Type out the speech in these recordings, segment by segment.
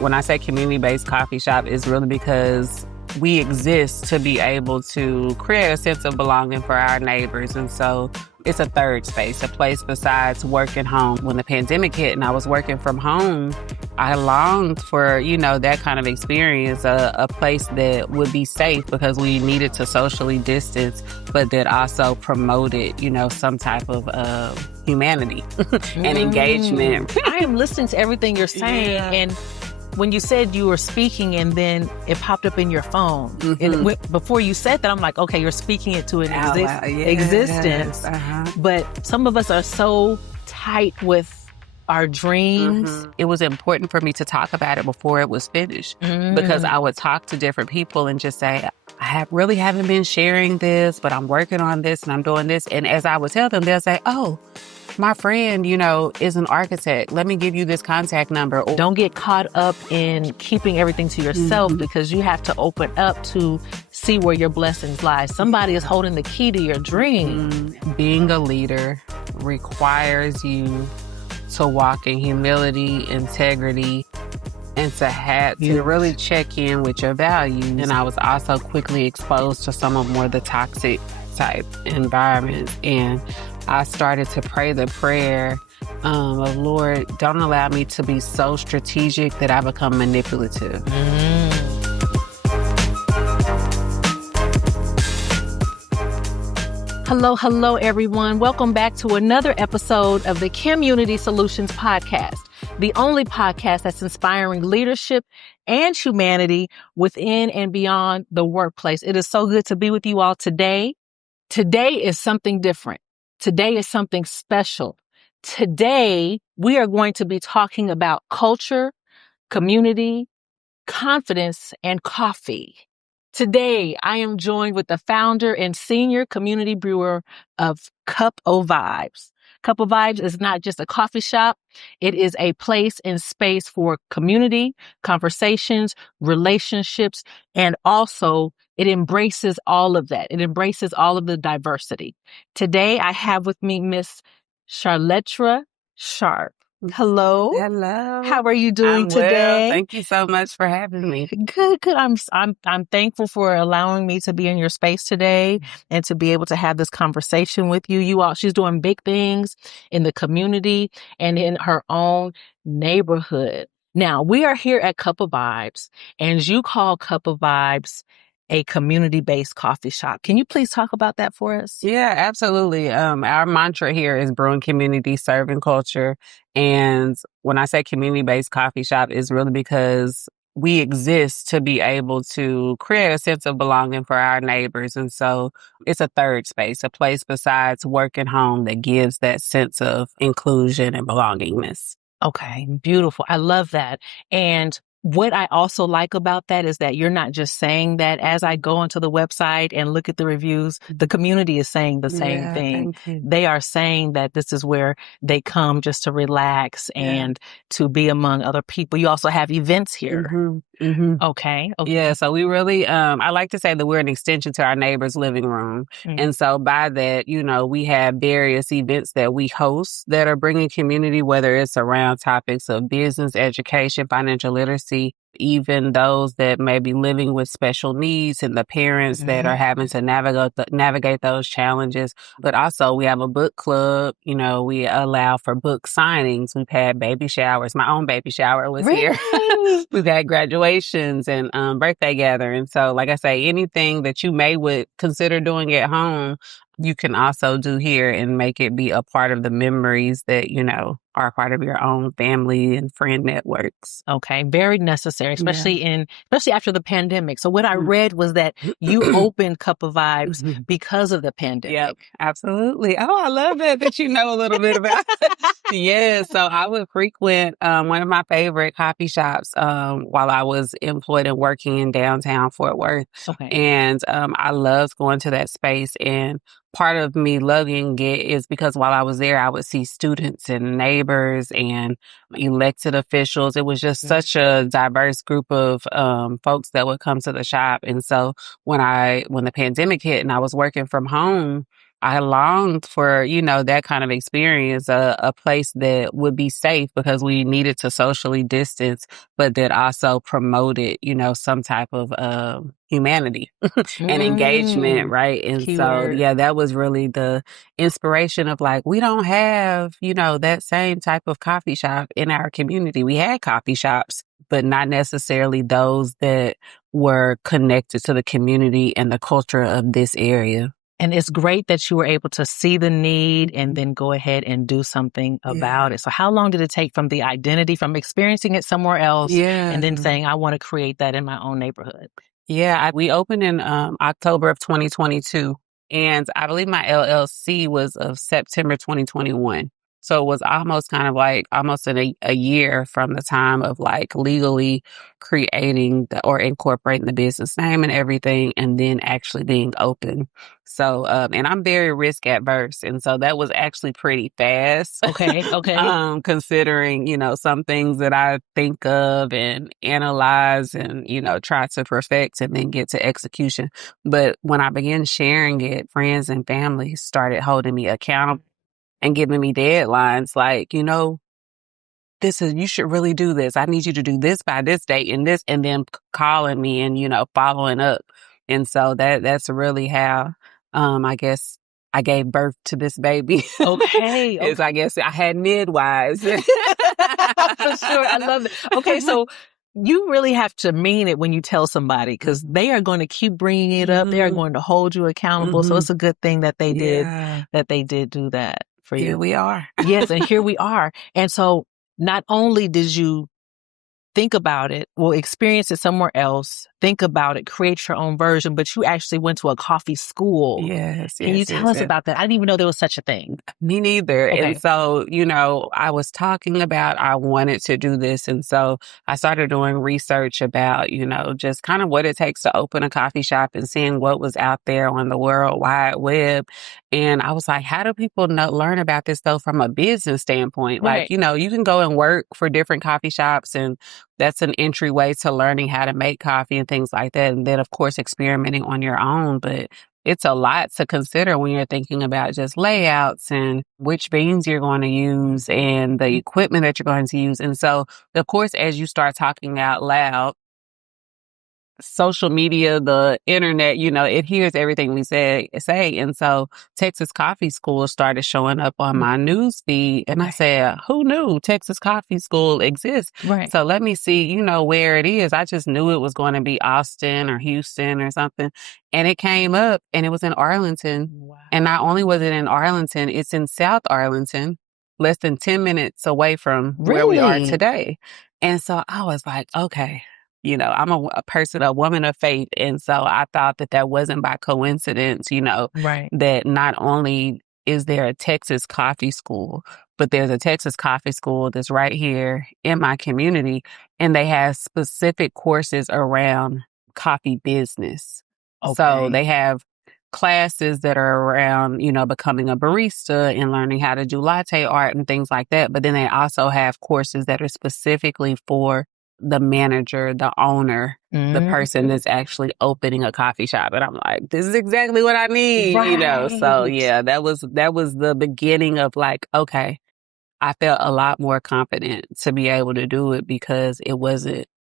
When I say community-based coffee shop, it's really because we exist to be able to create a sense of belonging for our neighbors. And so it's a third space, a place besides work and home. When the pandemic hit and I was working from home, I longed for, that kind of experience, a place that would be safe because we needed to socially distance, but that also promoted, some type of humanity and engagement. I am listening to everything you're saying. Yeah. And when you said you were speaking and then it popped up in your phone, before you said that, I'm like, okay, you're speaking it to an existence. But some of us are so tight with our dreams. It was important for me to talk about it before it was finished because I would talk to different people and just say, really haven't been sharing this, but I'm working on this and I'm doing this. And as I would tell them, they'll say, oh, my friend, is an architect. Let me give you this contact number. Don't get caught up in keeping everything to yourself because you have to open up to see where your blessings lie. Somebody is holding the key to your dream. Being a leader requires you to walk in humility, integrity, and to really check in with your values. And I was also quickly exposed to some of more the toxic type environments. And I started to pray the prayer of, Lord, don't allow me to be so strategic that I become manipulative. Hello, everyone. Welcome back to another episode of the Community Solutions Podcast, the only podcast that's inspiring leadership and humanity within and beyond the workplace. It is so good to be with you all today. Today is something different. Today is something special. Today, we are going to be talking about culture, community, confidence, and coffee. Today, I am joined with the founder and senior community brewer of Cup O' Vibes. Cup O' Vibes is not just a coffee shop. It is a place and space for community, conversations, relationships, and also it embraces all of that. It embraces all of the diversity. Today, I have with me Miss Charletra Sharp. Hello. Hello. How are you doing today? Well. Thank you so much for having me. Good. I'm thankful for allowing me to be in your space today and to be able to have this conversation with you. She's doing big things in the community and in her own neighborhood. Now, we are here at Cup O' Vibes, and you call Cup O' Vibes a community-based coffee shop. Can you please talk about that for us? Yeah, absolutely. Our mantra here is brewing community, serving culture. And when I say community-based coffee shop, it's really because we exist to be able to create a sense of belonging for our neighbors. And so it's a third space, a place besides work and home that gives that sense of inclusion and belongingness. Okay, beautiful. I love that. And what I also like about that is that you're not just saying that. As I go onto the website and look at the reviews, the community is saying the same thing. They are saying that this is where they come just to relax and to be among other people. You also have events here. Okay. Yeah, so we really, I like to say that we're an extension to our neighbor's living room. And so by that, we have various events that we host that are bringing community, whether it's around topics of business, education, financial literacy, even those that may be living with special needs and the parents that are having to navigate those challenges. But also we have a book club. We allow for book signings. We've had baby showers. My own baby shower was here. We've had graduations and birthday gatherings. So like I say, anything that you would consider doing at home, you can also do here and make it be a part of the memories that, are a part of your own family and friend networks. Okay. Very necessary, especially after the pandemic. So what I read was that you opened Cup O' Vibes because of the pandemic. Yep, absolutely. Oh, I love that you know a little bit about it. Yeah. So I would frequent one of my favorite coffee shops while I was employed and working in downtown Fort Worth. Okay. And I loved going to that space. And part of me loving it is because while I was there, I would see students and neighbors and elected officials. It was just such a diverse group of folks that would come to the shop. And so when the pandemic hit and I was working from home, I longed for, that kind of experience, a place that would be safe because we needed to socially distance, but that also promoted, some type of humanity and engagement, right? And so, Keyword. yeah, that was really the inspiration of like, we don't have, that same type of coffee shop in our community. We had coffee shops, but not necessarily those that were connected to the community and the culture of this area. And it's great that you were able to see the need and Mhm. then go ahead and do something Yeah. about it. So how long did it take from the identity, from experiencing it somewhere else and Yeah. then saying, I want to create that in my own neighborhood? Yeah, we opened in October of 2022, and I believe my LLC was of September 2021. So it was almost kind of like almost a year from the time of like legally creating or incorporating the business name and everything, and then actually being open. So, and I'm very risk adverse, and so that was actually pretty fast. Okay. Okay. Considering, some things that I think of and analyze and, try to perfect and then get to execution. But when I began sharing it, friends and family started holding me accountable and giving me deadlines like, you should really do this. I need you to do this by this date and this, and then calling me and, following up. And so that's really how, I guess I gave birth to this baby. Okay. Is I guess I had midwives. For sure. I love it. Okay. So you really have to mean it when you tell somebody because they are going to keep bringing it up. They are going to hold you accountable. So it's a good thing that they Yeah. did do that for you. Here we are. Yes. And here we are. And so not only did you think about it, well, experience it somewhere else, think about it, create your own version, but you actually went to a coffee school. Yes. Can you tell us about that? I didn't even know there was such a thing. Me neither. Okay. And so, I was talking about I wanted to do this. And so I started doing research about, just kind of what it takes to open a coffee shop and seeing what was out there on the World Wide Web. And I was like, how do people learn about this though from a business standpoint? Right. Like, you can go and work for different coffee shops and that's an entryway to learning how to make coffee and things like that. And then, of course, experimenting on your own. But it's a lot to consider when you're thinking about just layouts and which beans you're going to use and the equipment that you're going to use. And so, of course, as you start talking out loud, social media, the internet, it hears everything we say. And so Texas Coffee School started showing up on my news feed. And I said, who knew Texas Coffee School exists? Right. So let me see, where it is. I just knew it was going to be Austin or Houston or something. And it came up and it was in Arlington. Wow. And not only was it in Arlington, it's in South Arlington, less than 10 minutes away from where we are today. And so I was like, okay. I'm a person, a woman of faith. And so I thought that wasn't by coincidence, Right. that not only is there a Texas coffee school, but there's a Texas coffee school that's right here in my community. And they have specific courses around coffee business. Okay. So they have classes that are around, becoming a barista and learning how to do latte art and things like that. But then they also have courses that are specifically for the manager, the owner, the person that's actually opening a coffee shop. And I'm like, this is exactly what I need, So yeah, that was the beginning of like, okay, I felt a lot more confident to be able to do it because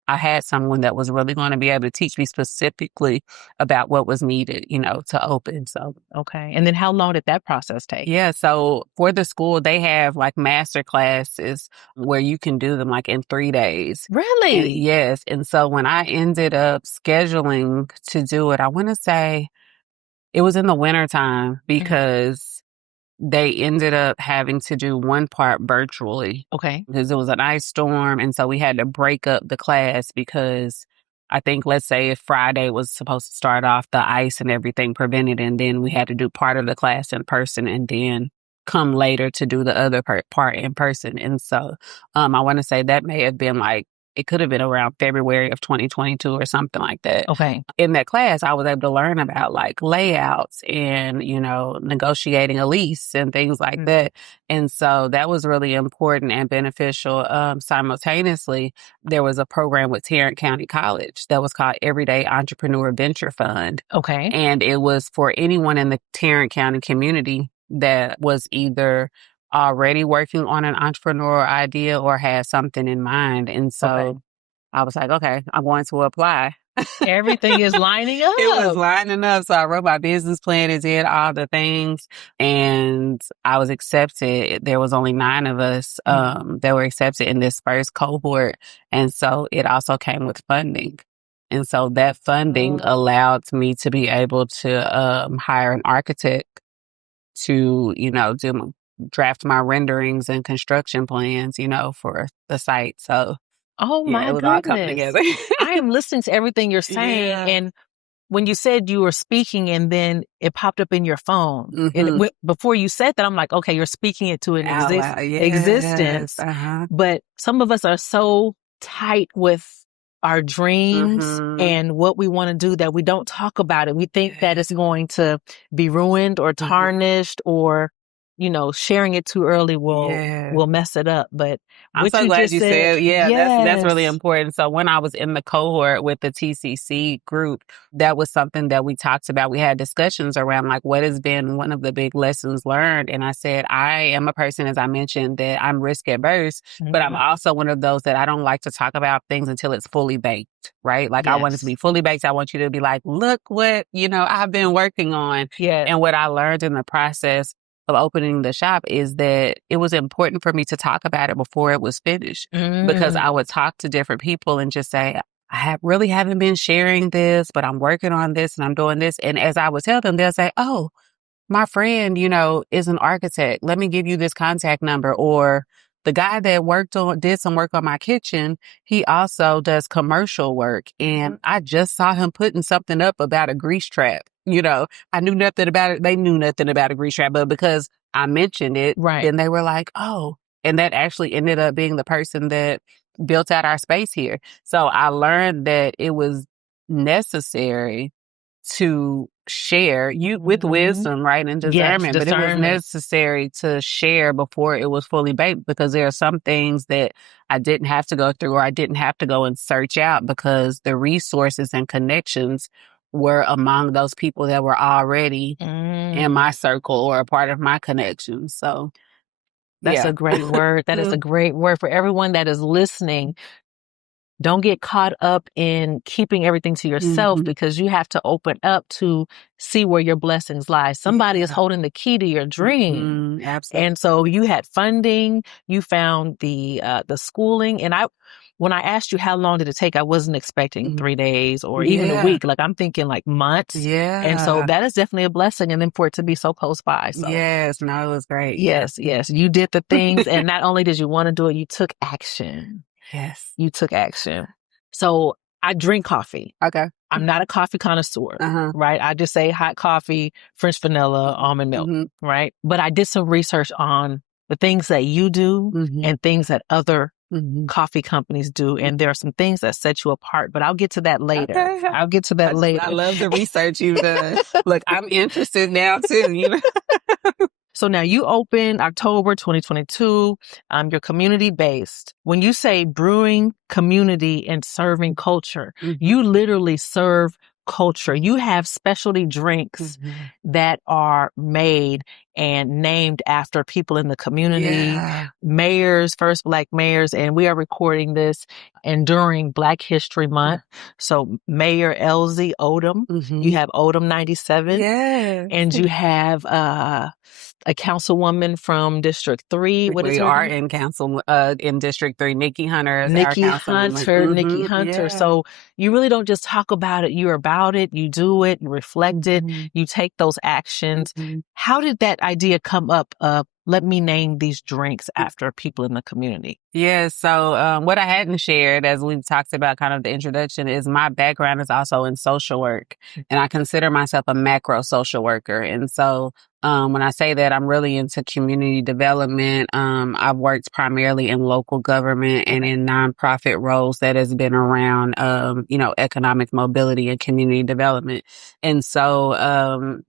I had someone that was really going to be able to teach me specifically about what was needed, to open. So, okay. And then how long did that process take? Yeah. So for the school, they have like master classes where you can do them like in 3 days. Really? And yes. And so when I ended up scheduling to do it, I want to say it was in the wintertime because they ended up having to do one part virtually. Okay. Because it was an ice storm. And so we had to break up the class because I think, let's say if Friday was supposed to start off, the ice and everything prevented. And then we had to do part of the class in person and then come later to do the other part in person. And so I want to say that may have been like it could have been around February of 2022 or something like that. Okay. In that class, I was able to learn about like layouts and, you know, negotiating a lease and things like that. And so that was really important and beneficial. Simultaneously, there was a program with Tarrant County College that was called Everyday Entrepreneur Venture Fund. Okay. And it was for anyone in the Tarrant County community that was either already working on an entrepreneurial idea or had something in mind. And so I was like, okay, I'm going to apply. Everything is lining up. It was lining up. So I wrote my business plan and did all the things, and I was accepted. There was only 9 of us that were accepted in this first cohort. And so it also came with funding. And so that funding allowed me to be able to hire an architect to, you know, draft my renderings and construction plans, you know, for the site. So oh yeah, my it was all coming together. I am listening to everything you're saying. Yeah. And when you said you were speaking and then it popped up in your phone, and before you said that, I'm like, okay, you're speaking it to an existence. But some of us are so tight with our dreams and what we want to do that we don't talk about it. We think that it's going to be ruined or tarnished or, you know, sharing it too early will mess it up. But I'm so glad you said, that's really important. So when I was in the cohort with the TCC group, that was something that we talked about. We had discussions around like what has been one of the big lessons learned. And I said, I am a person, as I mentioned, that I'm risk adverse, but I'm also one of those that I don't like to talk about things until it's fully baked, right? Like I want it to be fully baked. I want you to be like, look what, you know, I've been working on. And what I learned in the process of opening the shop is that it was important for me to talk about it before it was finished, because I would talk to different people and just say, really haven't been sharing this, but I'm working on this and I'm doing this. And as I would tell them, they'll say, oh, my friend, you know, is an architect. Let me give you this contact number. Or the guy that did some work on my kitchen, he also does commercial work. And I just saw him putting something up about a grease trap. You know, I knew nothing about it. They knew nothing about a grease trap, but because I mentioned it, then they were like, oh, and that actually ended up being the person that built out our space here. So I learned that it was necessary to share with wisdom, right, and discernment, but it was necessary to share before it was fully baked, because there are some things that I didn't have to go through or I didn't have to go and search out because the resources and connections were among those people that were already in my circle or a part of my connections. So that's a great word. That is a great word for everyone that is listening. Don't get caught up in keeping everything to yourself, because you have to open up to see where your blessings lie. Somebody is holding the key to your dream. Absolutely. And so you had funding, you found the schooling. And when I asked you how long did it take, I wasn't expecting 3 days or even a week. Like I'm thinking like months. And so that is definitely a blessing. And then for it to be so close by. So. It was great. Yes. You did the things. And not only did you want to do it, you took action. Yes. You took action. So I drink coffee. Okay. I'm not a coffee connoisseur, right? I just say hot coffee, French vanilla, almond milk, right? But I did some research on the things that you do and things that other coffee companies do. And there are some things that set you apart, but I'll get to that later. Okay. I'll get to that later. I love the research you've done. Look, I'm interested now too, you know? So now you opened October 2022. You're community-based. When you say brewing community and serving culture, you literally serve culture. You have specialty drinks that are made and named after people in the community, mayors, first Black mayors, and we are recording this and during Black History Month. So Mayor Elsie Odom, you have Odom 97, and you have a councilwoman from District 3. We are in council in District 3. Nikki Hunter is Nikki our councilwoman. Nikki Hunter. So you really don't just talk about it. You're about it. You do it. You reflect it. You take those actions. How did that idea come up of let me name these drinks after people in the community? So what I hadn't shared, as we've talked about kind of the introduction, is my background is also in social work. And I consider myself a macro social worker. And so When I say that, I'm really into community development. I've worked primarily in local government and in nonprofit roles that has been around, economic mobility and community development. And so,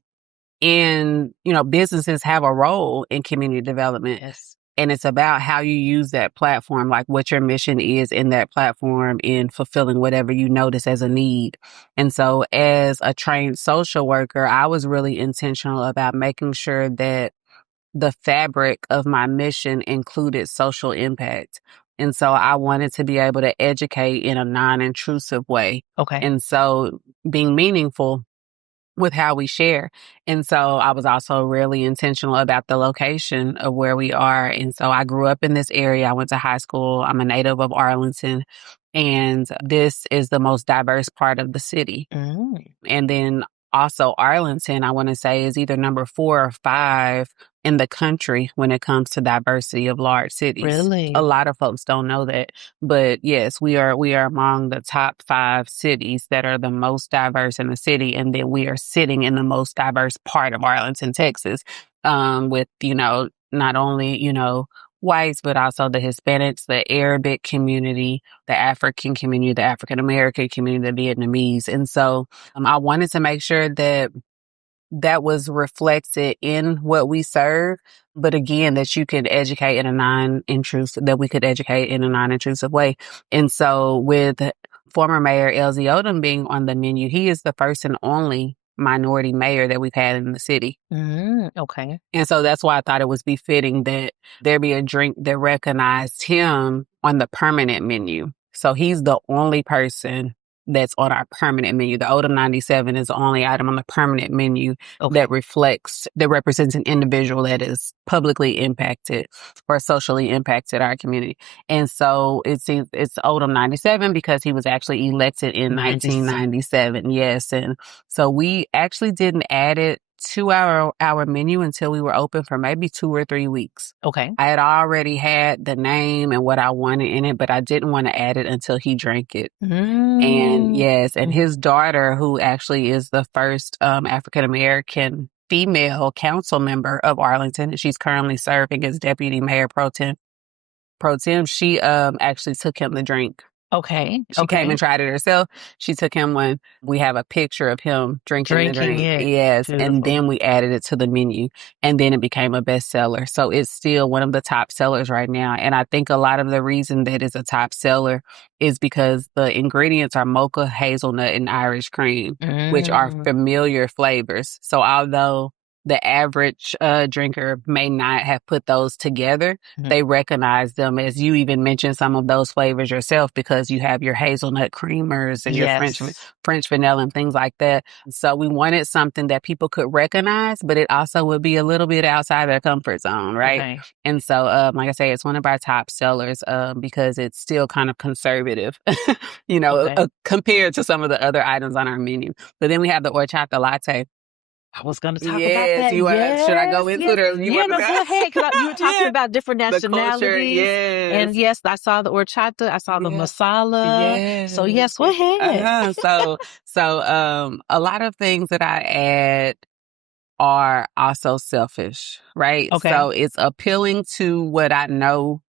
businesses have a role in community development. Yes. And it's about how you use that platform, like what your mission is in that platform in fulfilling whatever you notice as a need. And so as a trained social worker, I was really intentional about making sure that the fabric of my mission included social impact. And so I wanted to be able to educate in a non-intrusive way. Okay. And so being meaningful with how we share. And so I was also really intentional about the location of where we are. And so I grew up in this area. I went to high school. I'm a native of Arlington. And this is the most diverse part of the city. And then also Arlington, I want to say, is either number 4 or 5 in the country when it comes to diversity of large cities. Really? A lot of folks don't know that. But yes, we are among the top 5 cities that are the most diverse in the city. And then we are sitting in the most diverse part of Arlington, Texas, with, not only, whites, but also the Hispanics, the Arabic community, the African community, the African American community, the Vietnamese. And so I wanted to make sure that was reflected in what we serve, but again, that you could educate in a that we could educate in a non-intrusive way. And so with former Mayor LZ Odom being on the menu, he is the first and only minority mayor that we've had in the city. Okay. And so that's why I thought it was befitting that there be a drink that recognized him on the permanent menu. So he's the only person that's on our permanent menu. The Odom 97 is the only item on the permanent menu that represents an individual that is publicly impacted or socially impacted our community. And so it's Odom 97 because he was actually elected in 1997. Yes. And so we actually didn't add it to our menu until we were open for maybe 2 or 3 weeks. Okay. I had already had the name and what I wanted in it, but I didn't want to add it until he drank it. And yes, and his daughter, who actually is the first African-American female council member of Arlington, and she's currently serving as deputy mayor pro tem, she actually took him the drink. Okay. She came and tried it herself. She took him one. We have a picture of him drinking the drink. It. Yes. Beautiful. And then we added it to the menu. And then it became a bestseller. So it's still one of the top sellers right now. And I think a lot of the reason that it's a top seller is because the ingredients are mocha, hazelnut, and Irish cream, which are familiar flavors. So although the average drinker may not have put those together, they recognize them, as you even mentioned some of those flavors yourself, because you have your hazelnut creamers and your French vanilla and things like that. So we wanted something that people could recognize, but it also would be a little bit outside their comfort zone, right? Okay. And so, like I say, it's one of our top sellers because it's still kind of conservative, compared to some of the other items on our menu. But then we have the horchata latte. I was going to talk about that. Should I go into it? Or go ahead. Because you were talking about different nationalities. The culture, And yes, I saw the horchata. I saw the masala. Yes. So yes, go ahead. So a lot of things that I add are also selfish, right? Okay. So it's appealing to what I know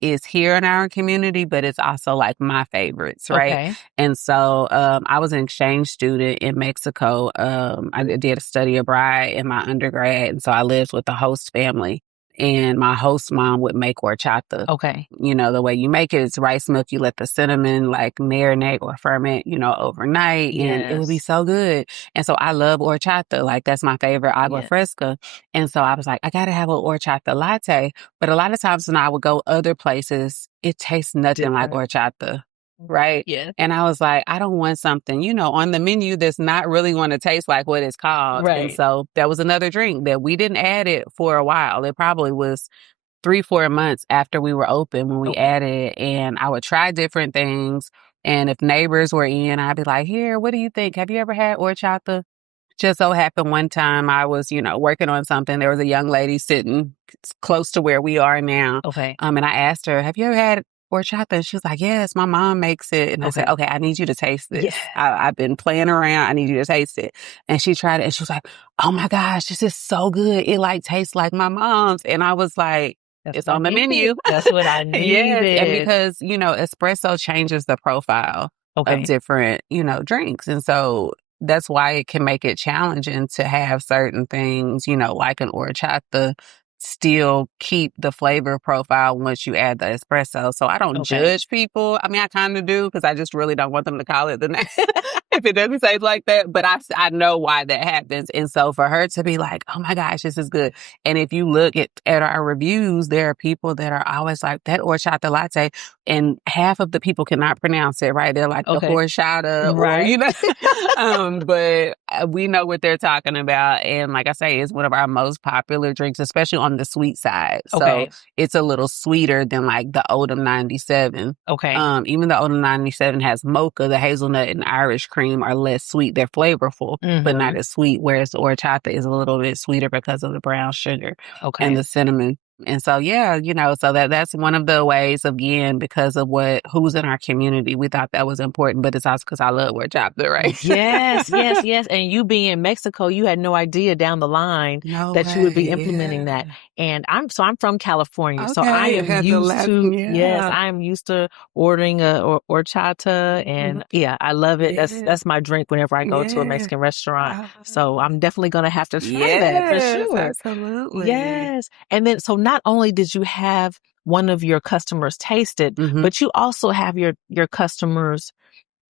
is here in our community, but it's also like my favorites, right? Okay. And so I was an exchange student in Mexico. I did a study abroad in my undergrad, and so I lived with the host family. And my host mom would make horchata. Okay. The way you make it is rice milk. You let the cinnamon marinate or ferment, overnight. Yes. And it would be so good. And so I love horchata. Like, that's my favorite agua fresca. And so I was like, I got to have a horchata latte. But a lot of times when I would go other places, it tastes nothing like horchata. Right? Yeah. And I was like, I don't want something, on the menu that's not really going to taste like what it's called. Right. And so that was another drink that we didn't add it for a while. It probably was 3-4 months after we were open when we added it. And I would try different things. And if neighbors were in, I'd be like, here, what do you think? Have you ever had horchata? Just so happened one time I was, working on something. There was a young lady sitting close to where we are now. Okay. And I asked her, have you ever had horchata? And she was like, yes, my mom makes it. And I said, okay, I need you to taste this. Yes. I've been playing around. I need you to taste it. And she tried it and she was like, oh my gosh, this is so good. It like tastes like my mom's. And I was like, it's on the menu. That's what I needed. Yes. And because, espresso changes the profile of different, drinks. And so that's why it can make it challenging to have certain things, like an horchata still keep the flavor profile once you add the espresso. So I don't judge people. I mean, I kind of do because I just really don't want them to call it the name if it doesn't taste like that. But I know why that happens. And so for her to be like, oh my gosh, this is good. And if you look at our reviews, there are people that are always like that horchata latte. And half of the people cannot pronounce it, right? They're like the horchata, or, but we know what they're talking about. And like I say, it's one of our most popular drinks, especially on the sweet side. So it's a little sweeter than like the Oldham 97. Even the Oldham 97 has mocha, the hazelnut and Irish cream are less sweet. They're flavorful, but not as sweet. Whereas the horchata is a little bit sweeter because of the brown sugar and the cinnamon. And so, so that's one of the ways, again, because of who's in our community. We thought that was important, but it's also because I love horchata, right? Yes. And you being in Mexico, you had no idea down the line that you would be implementing that. And I'm from California, so I am used to, I am used to ordering a horchata, and I love it. That's my drink whenever I go to a Mexican restaurant. So I'm definitely going to have to try that for sure. Absolutely. Yes. And then, so not only did you have one of your customers taste it, but you also have your customers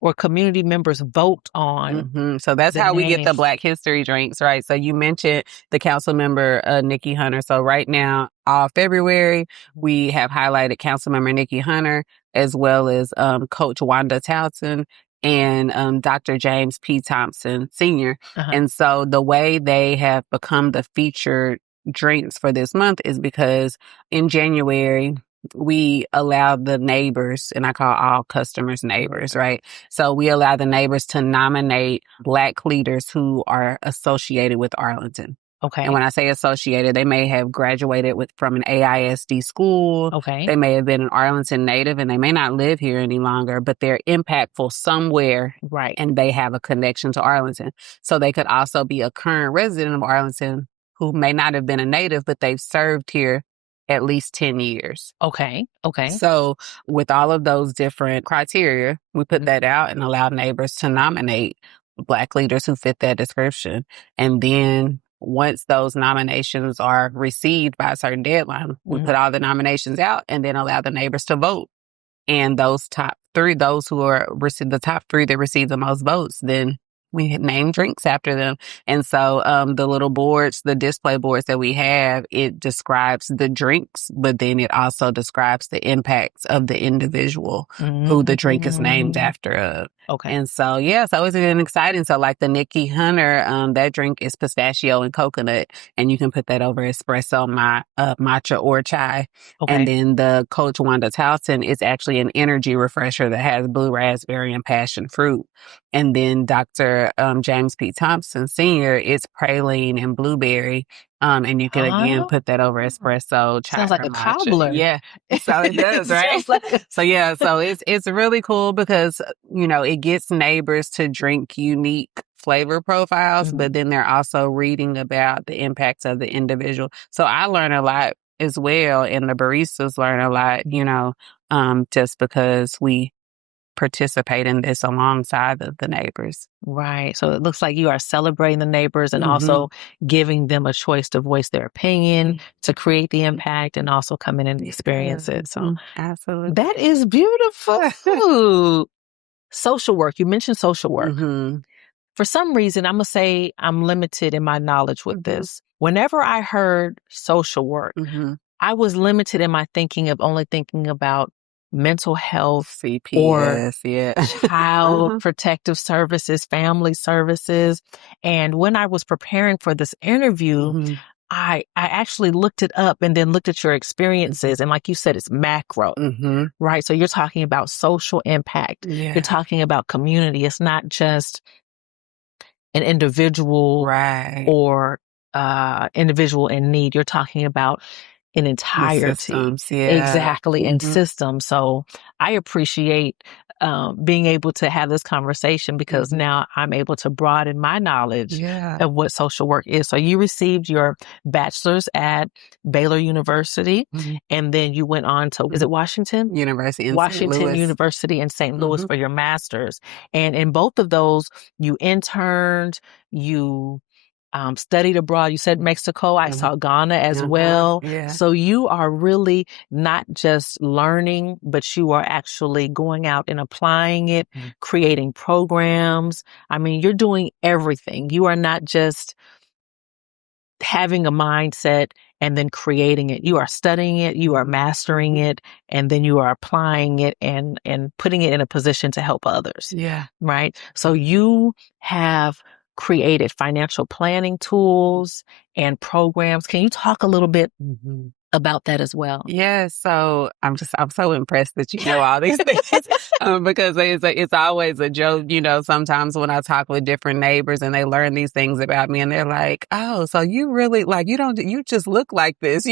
or community members vote on. So that's how we get the Black History drinks, right? So you mentioned the council member, Nikki Hunter. So right now, all February, we have highlighted council member Nikki Hunter, as well as Coach Wanda Towson and Dr. James P. Thompson Sr. And so the way they have become the featured drinks for this month is because in January, we allow the neighbors, and I call all customers neighbors, right? So we allow the neighbors to nominate Black leaders who are associated with Arlington. And when I say associated, they may have graduated from an AISD school. They may have been an Arlington native and they may not live here any longer, but they're impactful somewhere. And they have a connection to Arlington. So they could also be a current resident of Arlington who may not have been a native, but they've served here at least 10 years. So with all of those different criteria, we put that out and allow neighbors to nominate Black leaders who fit that description. And then once those nominations are received by a certain deadline, we put all the nominations out and then allow the neighbors to vote. And those top three, those who are the top three that receive the most votes, then we name drinks after them. And so the little boards, the display boards that we have, it describes the drinks, but then it also describes the impacts of the individual who the drink is named after. And so, so it's been exciting. So like the Nikki Hunter, that drink is pistachio and coconut, and you can put that over espresso, matcha or chai. And then the Coach Wanda Towson is actually an energy refresher that has blue raspberry and passion fruit. And then Dr. James P. Thompson Sr. is praline and blueberry. And you can again put that over espresso. Chai sounds like a matcha. cobbler. Yeah, so it does, right? So it's really cool because it gets neighbors to drink unique flavor profiles, but then they're also reading about the impacts of the individual. So I learn a lot as well, and the baristas learn a lot. Just because we participate in this alongside the neighbors. Right. So it looks like you are celebrating the neighbors and also giving them a choice to voice their opinion, to create the impact, and also come in and experience it. So absolutely. That is beautiful. Social work. You mentioned social work. For some reason, I'm going to say I'm limited in my knowledge with this. Whenever I heard social work, I was limited in my thinking of only thinking about mental health, CPS, or child protective services, family services. And when I was preparing for this interview, I actually looked it up and then looked at your experiences. And like you said, it's macro, right? So you're talking about social impact. You're talking about community. It's not just an individual or individual in need. You're talking about in The entirety. systems, yeah. Exactly, in systems. So I appreciate being able to have this conversation because now I'm able to broaden my knowledge Yeah. of what social work is. So you received your bachelor's at Baylor University, and then you went on to, is it Washington? University in St. Washington Louis. University in St. Louis for your master's. And in both of those, you interned, you studied abroad. You said Mexico. I saw Ghana as well. Yeah. So you are really not just learning, but you are actually going out and applying it, creating programs. I mean, you're doing everything. You are not just having a mindset and then creating it. You are studying it, you are mastering it, and then you are applying it and putting it in a position to help others. Yeah. Right? So you have created financial planning tools and programs. Can you talk a little bit about that as well? Yeah, so I'm so impressed that you know all these things because it's always a joke, sometimes when I talk with different neighbors and they learn these things about me and they're like, oh, so you really you just look like this,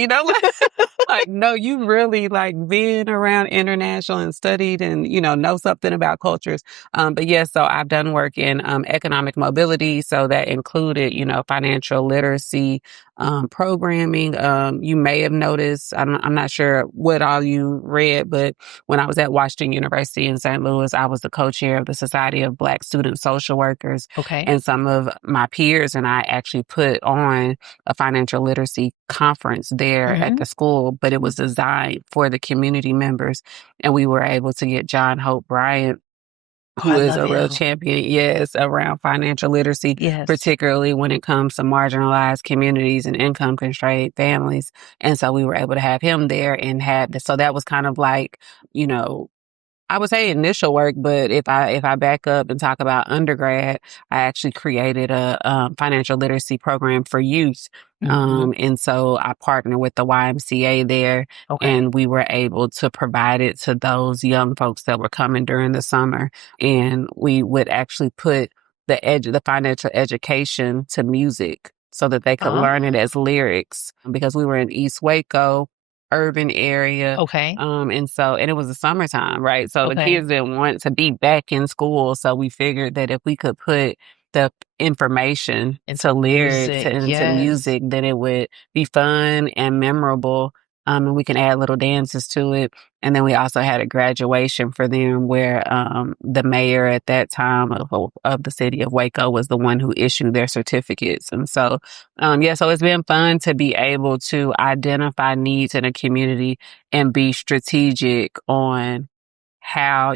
like, no, you really like been around international and studied and, know something about cultures. But yes, so I've done work in economic mobility. So that included, financial literacy, programming. You may have noticed, I'm not sure what all you read, but when I was at Washington University in St. Louis, I was the co-chair of the Society of Black Student Social Workers. Okay. And some of my peers and I actually put on a financial literacy conference there at the school, but it was designed for the community members. And we were able to get John Hope Bryant, who is a real champion, yes, around financial literacy, particularly when it comes to marginalized communities and income-constrained families. And so we were able to have him there and so that was kind of like, I would say initial work, but if I back up and talk about undergrad, I actually created a financial literacy program for youth. And so I partnered with the YMCA there, and we were able to provide it to those young folks that were coming during the summer. And we would actually put the financial education to music so that they could learn it as lyrics, because we were in East Waco, urban area. And it was the summertime, right? So the kids didn't want to be back in school. So we figured that if we could put the information into lyrics and into music, then it would be fun and memorable. And we can add little dances to it. And then we also had a graduation for them where the mayor at that time of the city of Waco was the one who issued their certificates. And so, so it's been fun to be able to identify needs in a community and be strategic on how,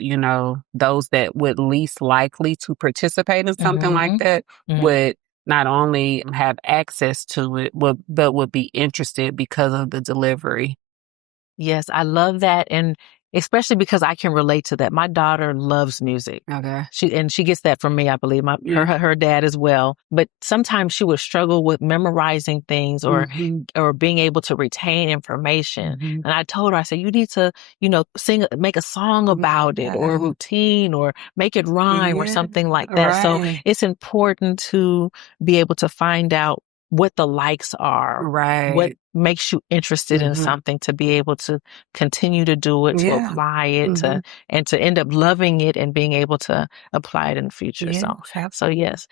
those that would least likely to participate in something like that would not only have access to it, but would be interested because of the delivery. Yes, I love that. And especially because I can relate to that. My daughter loves music. Okay. She gets that from me, I believe. Her dad as well. But sometimes she would struggle with memorizing things or being able to retain information. And I told her, I said, you need to, make a song about it or a routine or make it rhyme or something like that. So it's important to be able to find out what the likes are, what makes you interested in something, to be able to continue to do it, to apply it, and to end up loving it and being able to apply it in the future. So yes,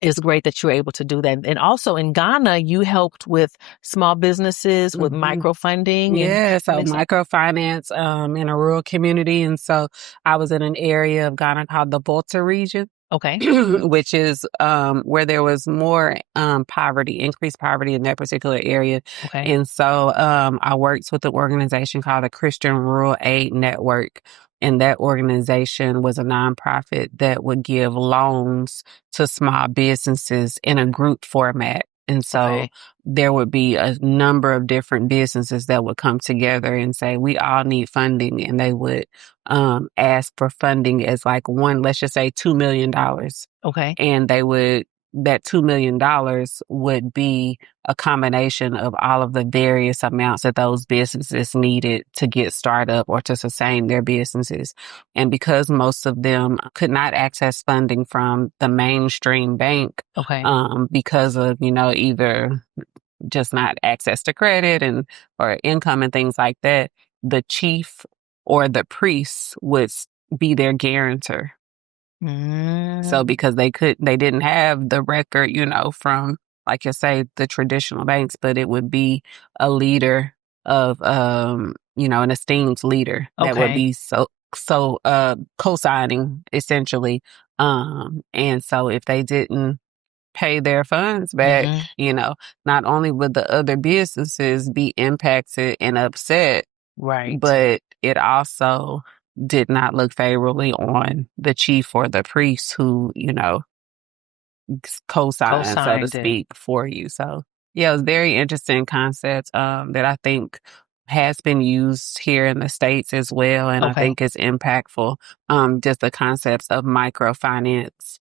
it's great that you're able to do that. And also in Ghana, you helped with small businesses with microfunding. Yeah, so microfinance in a rural community. And so I was in an area of Ghana called the Volta region. Which is where there was more increased poverty in that particular area. And so I worked with an organization called the Christian Rural Aid Network. And that organization was a nonprofit that would give loans to small businesses in a group format. And so there would be a number of different businesses that would come together and say, we all need funding. And they would ask for funding as like let's just say $2 million. And that $2 million would be a combination of all of the various amounts that those businesses needed to get started or to sustain their businesses. And because most of them could not access funding from the mainstream bank, because of, either just not access to credit and or income and things like that, the chief or the priest would be their guarantor. So because they didn't have the record, from, like you say, the traditional banks, but it would be a leader of, an esteemed leader that would be co-signing essentially. And so if they didn't pay their funds back, not only would the other businesses be impacted and upset, Right. but it also did not look favorably on the chief or the priest who, co-signed, so to speak, for you. So yeah, it was very interesting concept that I think has been used here in the States as well. And I think it's impactful. Just the concepts of microfinance.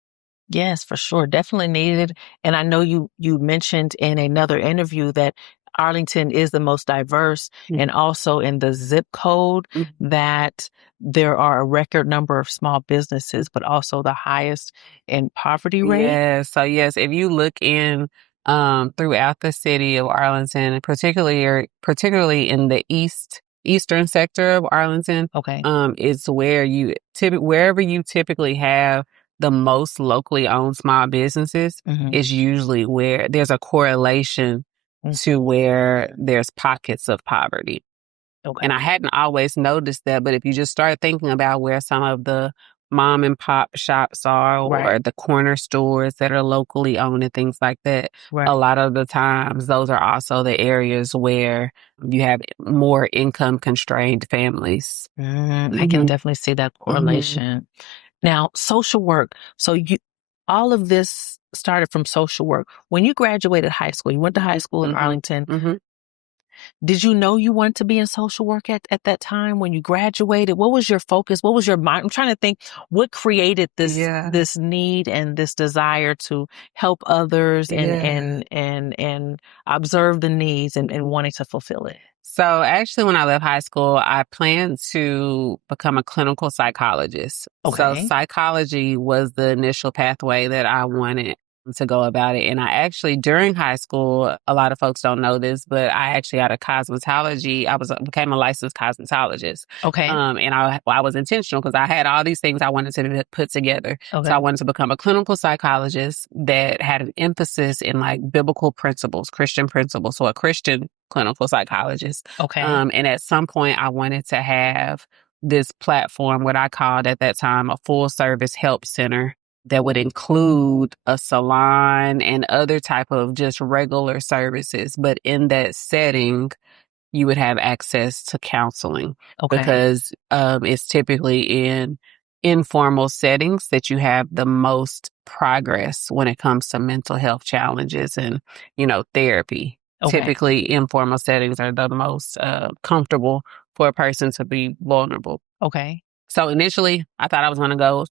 Yes, for sure. Definitely needed. And I know you mentioned in another interview that Arlington is the most diverse, and also in the zip code that there are a record number of small businesses, but also the highest in poverty rate. Yeah. So yes, if you look in throughout the city of Arlington, particularly in the eastern sector of Arlington, is where wherever you typically have the most locally owned small businesses is usually where there's a correlation to where there's pockets of poverty. And I hadn't always noticed that, but if you just start thinking about where some of the mom and pop shops are or the corner stores that are locally owned and things like that, a lot of the times those are also the areas where you have more income constrained families. I can definitely see that correlation. Now, social work. So all of this started from social work. When you graduated high school, you went to high school in Arlington. Did you know you wanted to be in social work at that time when you graduated? What was your focus? What was your mind? I'm trying to think what created this need and this desire to help others and observe the needs and wanting to fulfill it. So actually, when I left high school, I planned to become a clinical psychologist. So psychology was the initial pathway that I wanted to go about it. And I actually, during high school, a lot of folks don't know this, but I actually had a cosmetology. I became a licensed cosmetologist. And I was intentional because I had all these things I wanted to put together. So I wanted to become a clinical psychologist that had an emphasis in like biblical principles, Christian principles. So a Christian clinical psychologist. And at some point I wanted to have this platform, what I called at that time a full service help center that would include a salon and other type of just regular services. But in that setting, you would have access to counseling because it's typically in informal settings that you have the most progress when it comes to mental health challenges and, therapy. Typically, informal settings are the most comfortable for a person to be vulnerable. So initially, I thought I was going to go,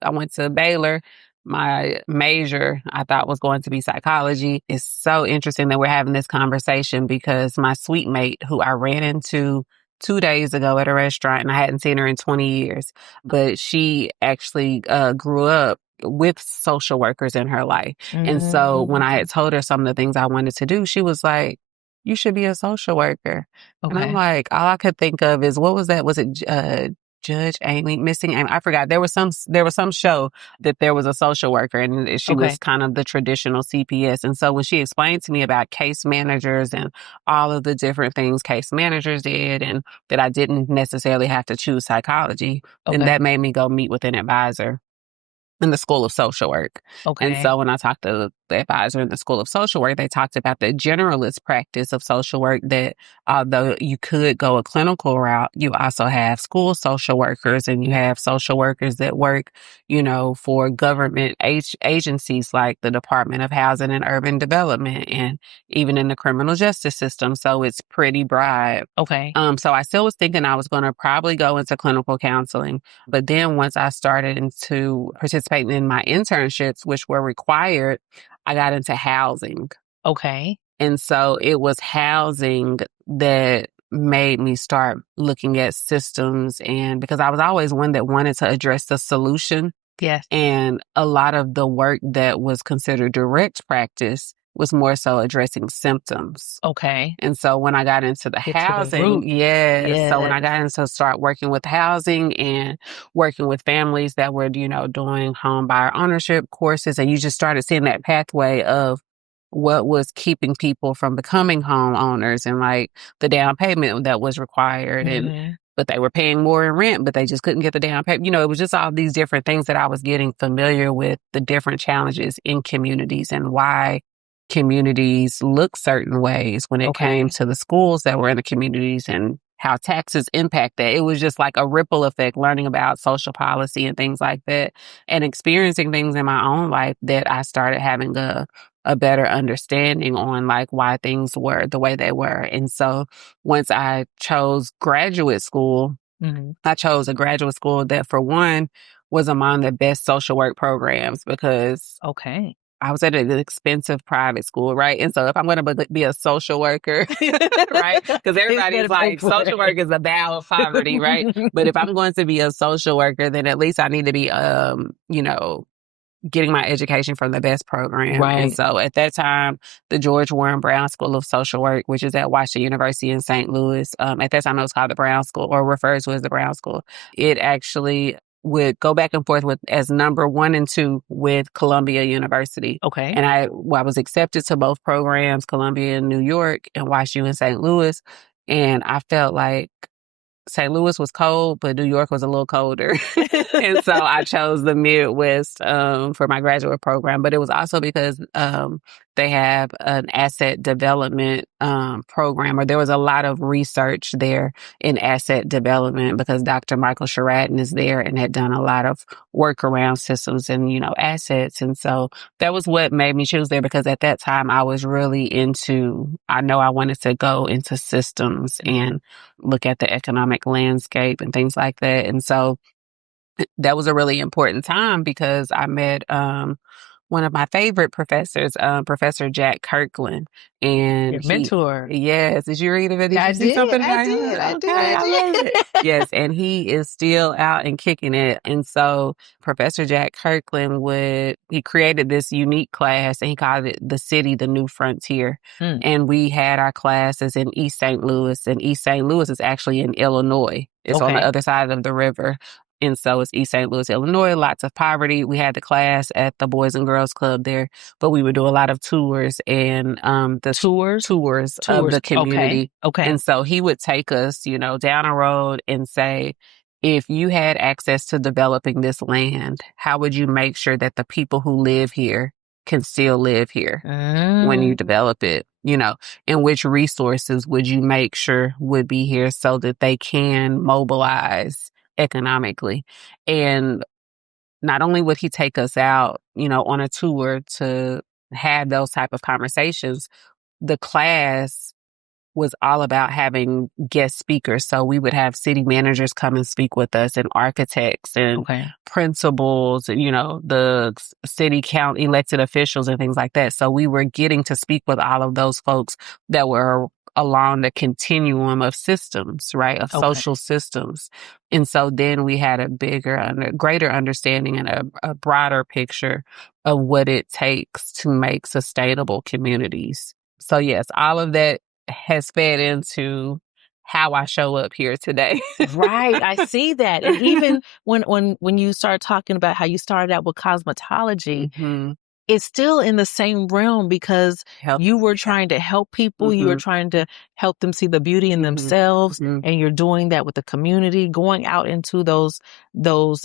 I went to Baylor. My major, I thought, was going to be psychology. It's so interesting that we're having this conversation because my suite mate, who I ran into 2 days ago at a restaurant, and I hadn't seen her in 20 years, but she actually grew up with social workers in her life. And so when I had told her some of the things I wanted to do, she was like, you should be a social worker. And I'm like, all I could think of is, what was that? Was it Judge Amy, Missing Amy? I forgot. There was some show that there was a social worker and she was kind of the traditional CPS. And so when she explained to me about case managers and all of the different things case managers did and that I didn't necessarily have to choose psychology, then that made me go meet with an advisor in the School of Social Work. And so when I talked to the advisor in the School of Social Work, they talked about the generalist practice of social work, that although you could go a clinical route, you also have school social workers and you have social workers that work, for government agencies like the Department of Housing and Urban Development and even in the criminal justice system. So it's pretty broad. So I still was thinking I was going to probably go into clinical counseling. But then once I started to participate in my internships, which were required, I got into housing. And so it was housing that made me start looking at systems, and because I was always one that wanted to address the solution. And a lot of the work that was considered direct practice was more so addressing symptoms. Okay. And so when I got into the housing, so when I got into start working with housing and working with families that were, doing home buyer ownership courses, and you just started seeing that pathway of what was keeping people from becoming homeowners and like the down payment that was required but they were paying more in rent, but they just couldn't get the down payment. It was just all these different things that I was getting familiar with, the different challenges in communities and why communities look certain ways when it came to the schools that were in the communities and how taxes impact that. It was just like a ripple effect, learning about social policy and things like that and experiencing things in my own life that I started having a better understanding on like why things were the way they were. And so once I chose graduate school, I chose a graduate school that for one was among the best social work programs because I was at an expensive private school, right? And so if I'm going to be a social worker, right? Because everybody's like, social work is about poverty, right? But if I'm going to be a social worker, then at least I need to be, getting my education from the best program. Right. And so at that time, the George Warren Brown School of Social Work, which is at Washington University in St. Louis, at that time it was called the Brown School or referred to as the Brown School. It actually would go back and forth as number 1 and 2 with Columbia University. Okay. And I was accepted to both programs, Columbia in New York and WashU in St. Louis. And I felt like St. Louis was cold, but New York was a little colder. And so I chose the Midwest for my graduate program. But it was also because they have an asset development program, or there was a lot of research there in asset development because Dr. Michael Sheraton is there and had done a lot of work around systems and, assets. And so that was what made me choose there because at that time I was really I know I wanted to go into systems and look at the economic landscape and things like that. And so that was a really important time because I met one of my favorite professors, Professor Jack Kirkland. And your mentor. Yes. Did you read of it? Did you see something about him? I did. I love it. Yes. And he is still out and kicking it. And so Professor Jack Kirkland he created this unique class and he called it The City, the New Frontier. And we had our classes in East St. Louis, and East St. Louis is actually in Illinois. It's on the other side of the river. And so it's East St. Louis, Illinois, lots of poverty. We had the class at the Boys and Girls Club there, but we would do a lot of tours and tours of the community. Okay. And so he would take us, down a road and say, if you had access to developing this land, how would you make sure that the people who live here can still live here when you develop it? And which resources would you make sure would be here so that they can mobilize economically? And not only would he take us out, on a tour to have those type of conversations, the class was all about having guest speakers. So we would have city managers come and speak with us and architects and principals, and, the city county elected officials and things like that. So we were getting to speak with all of those folks that were along the continuum of systems, right? Of social systems. And so then we had a greater understanding and a broader picture of what it takes to make sustainable communities. So yes, all of that has fed into how I show up here today. Right. I see that. And even when you start talking about how you started out with cosmetology, it's still in the same realm because you were trying to help people. You were trying to help them see the beauty in themselves. And you're doing that with the community, going out into those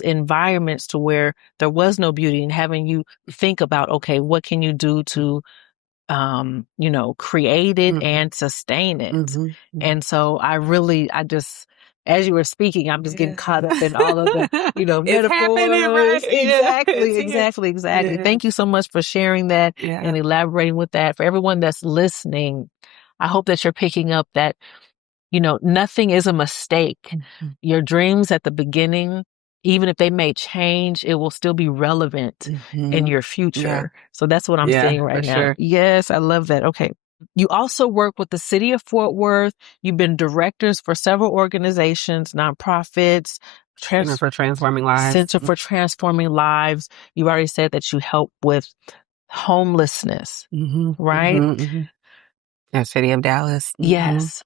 environments to where there was no beauty and having you think about, okay, what can you do to create it and sustain it. And so I just, as you were speaking, I'm just getting caught up in all of the, it's happening, right? Exactly. Yeah. Thank you so much for sharing that and elaborating with that. For everyone that's listening, I hope that you're picking up that, nothing is a mistake. Your dreams at the beginning, even if they may change, it will still be relevant in your future. Yeah. So that's what I'm seeing right now. Sure. Yes, I love that. Okay. You also work with the city of Fort Worth. You've been directors for several organizations, nonprofits, Center for Transforming Lives. Center for Transforming Lives. You already said that you help with homelessness, Mm-hmm. right? Mm-hmm. Mm-hmm. The city of Dallas. Mm-hmm. Yes.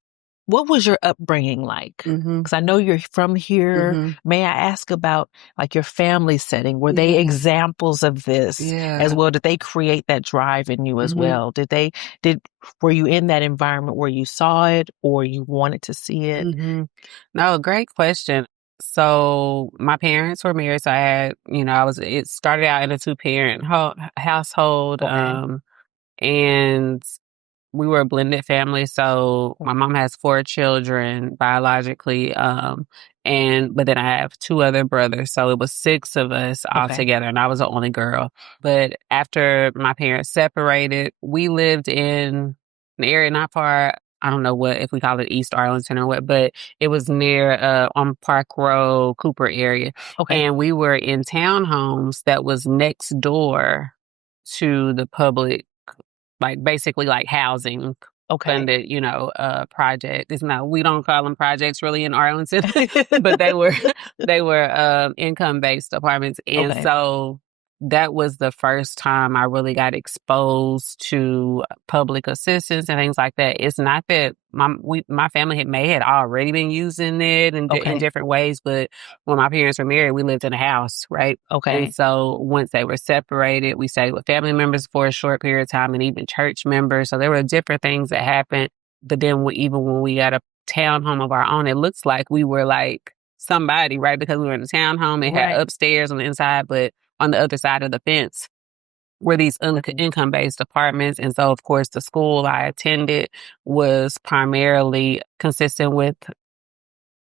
What was your upbringing like? Mm-hmm. Because I know you're from here. Mm-hmm. May I ask about like your family setting? Were they Yeah. examples of this as Yeah. well? Did they create that drive in you as Mm-hmm. well? Were you in that environment where you saw it or you wanted to see it? Mm-hmm. No, great question. So my parents were married. So I had, it started out in a two-parent household. Okay. And we were a blended family. So my mom has four children biologically. But then I have two other brothers. So it was six of us all Okay. together, and I was the only girl. But after my parents separated, we lived in an area not far. I don't know if we call it East Arlington or what, but it was near on Park Road, Cooper area. Okay. And we were in townhomes that was next door to the public, like basically like housing Okay. funded, project. It's not, we don't call them projects really in Arlington, but they were income-based apartments. And Okay. so that was the first time I really got exposed to public assistance and things like that. It's not that my family had already been using it in different ways, but when my parents were married, we lived in a house, right? Okay. And so once they were separated, we stayed with family members for a short period of time and even church members. So there were different things that happened. But then even when we got a townhome of our own, it looks like we were like somebody, right? Because we were in a townhome and had upstairs on the inside, but on the other side of the fence were these income-based apartments. And so, of course, the school I attended was primarily consistent with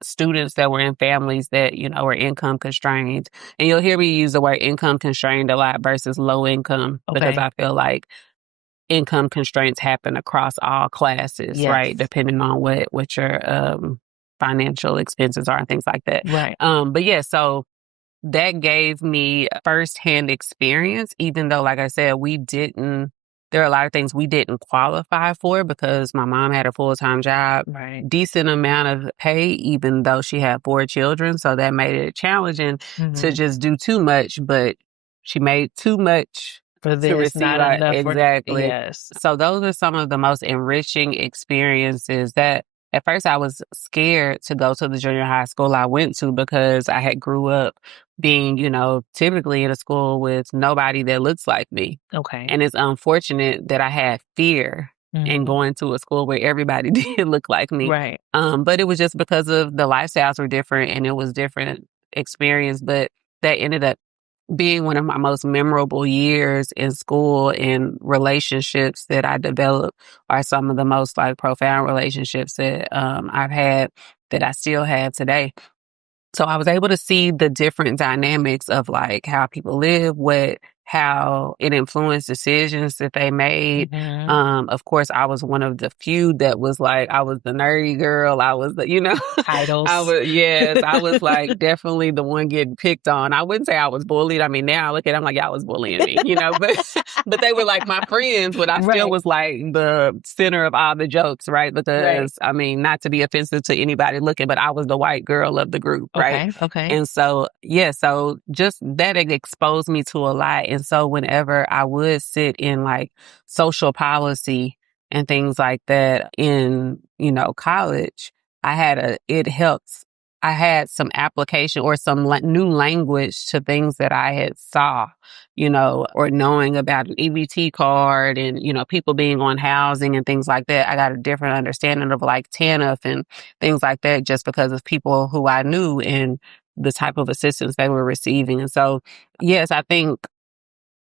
students that were in families that, were income constrained. And you'll hear me use the word income constrained a lot versus low income, because I feel like income constraints happen across all classes, right? Depending on what your financial expenses are and things like that. Right. But yeah, so that gave me firsthand experience, even though, like I said, there are a lot of things we didn't qualify for because my mom had a full-time job, decent amount of pay, even though she had four children. So that made it challenging to just do too much, but she made too much for this, to receive not enough. Exactly. Yes. So those are some of the most enriching experiences that at first I was scared to go to the junior high school I went to because I had grew up being, typically in a school with nobody that looks like me. Okay. And it's unfortunate that I had fear in going to a school where everybody did look like me. Right. But it was just because of the lifestyles were different and it was different experience. But that ended up being one of my most memorable years in school, and relationships that I developed are some of the most like profound relationships that I've had, that I still have today. So I was able to see the different dynamics of like how people live, how it influenced decisions that they made. Of course, I was one of the few that was like, I was the nerdy girl. I was the, idols. I was like definitely the one getting picked on. I wouldn't say I was bullied. I mean, now I look at it, I'm like, y'all was bullying me, but they were like my friends, but I still was like the center of all the jokes, right? Because I mean, not to be offensive to anybody looking, but I was the white girl of the group, right? Okay. And so, so just that exposed me to a lot. And so whenever I would sit in like social policy and things like that in, college, it helps. I had some application or some new language to things that I had saw, or knowing about an EBT card and, people being on housing and things like that. I got a different understanding of like TANF and things like that just because of people who I knew and the type of assistance they were receiving. And so, yes, I think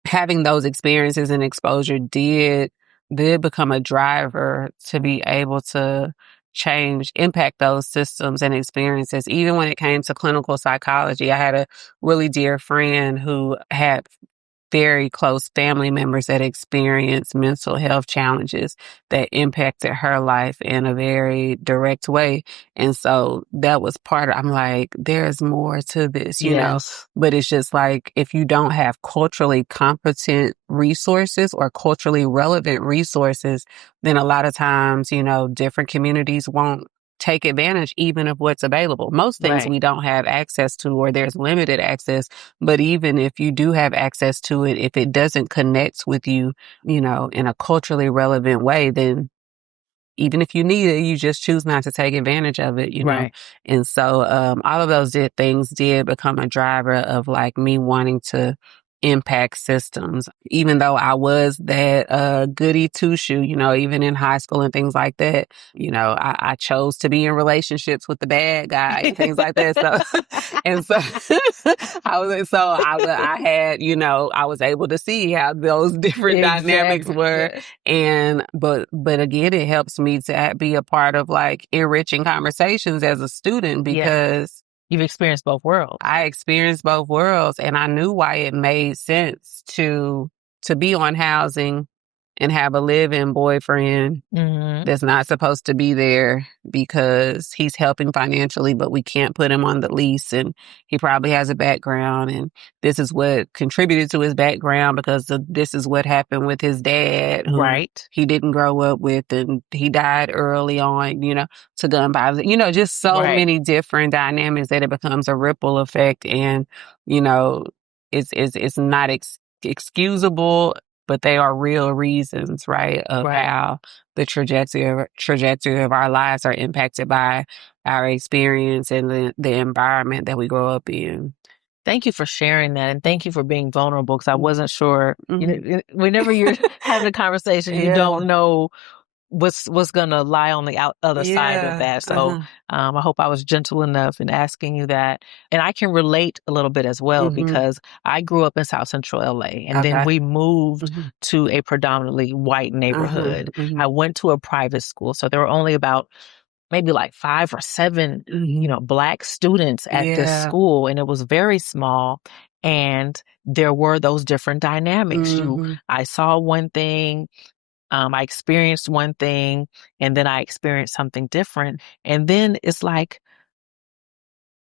having those experiences and exposure did become a driver to be able to impact those systems and experiences. Even when it came to clinical psychology, I had a really dear friend who had very close family members that experienced mental health challenges that impacted her life in a very direct way. And so that was I'm like, there's more to this, but it's just like, if you don't have culturally competent resources or culturally relevant resources, then a lot of times, different communities won't take advantage even of what's available. Most things we don't have access to, or there's limited access. But even if you do have access to it, if it doesn't connect with you, you know, in a culturally relevant way, then even if you need it, you just choose not to take advantage of it, you know? And so, all of those things did become a driver of like me wanting to impact systems, even though I was that, goody two-shoe, you know, even in high school and things like that, you know, I chose to be in relationships with the bad guy and things like that. So, and so I had, you know, I was able to see how those different dynamics were. And, but again, it helps me to be a part of like enriching conversations as a student because you've experienced both worlds. I experienced both worlds, and I knew why it made sense to be on housing and have a live-in boyfriend that's not supposed to be there because he's helping financially, but we can't put him on the lease, and he probably has a background, and this is what contributed to his background because this is what happened with his dad, who he didn't grow up with, and he died early on, you know, to gun violence. You know, just so many different dynamics that it becomes a ripple effect, and, you know, it's not excusable, but they are real reasons, right, of how the trajectory of our lives are impacted by our experience and the environment that we grow up in. Thank you for sharing that, and thank you for being vulnerable, because I wasn't sure. You know, whenever you're having a conversation, you don't know what's going to lie on the other side of that. So I hope I was gentle enough in asking you that. And I can relate a little bit as well, because I grew up in South Central LA, and then we moved to a predominantly white neighborhood. I went to a private school, so there were only about maybe like 5 or 7, you know, Black students at this school, and it was very small. And there were those different dynamics. I saw one thing, I experienced one thing, and then I experienced something different. And then it's like,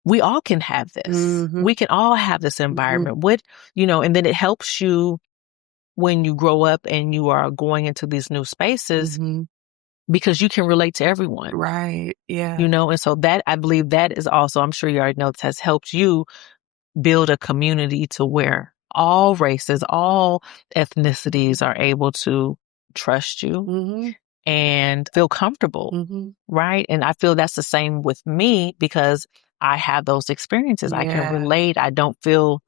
we all can have this. We can all have this environment. What, you know, and then it helps you when you grow up and you are going into these new spaces, because you can relate to everyone. Right. Yeah. You know, and so that, I believe that is also, I'm sure you already know, this has helped you build a community to where all races, all ethnicities are able to trust you and feel comfortable. Right. And I feel that's the same with me, because I have those experiences. I can relate. I don't feel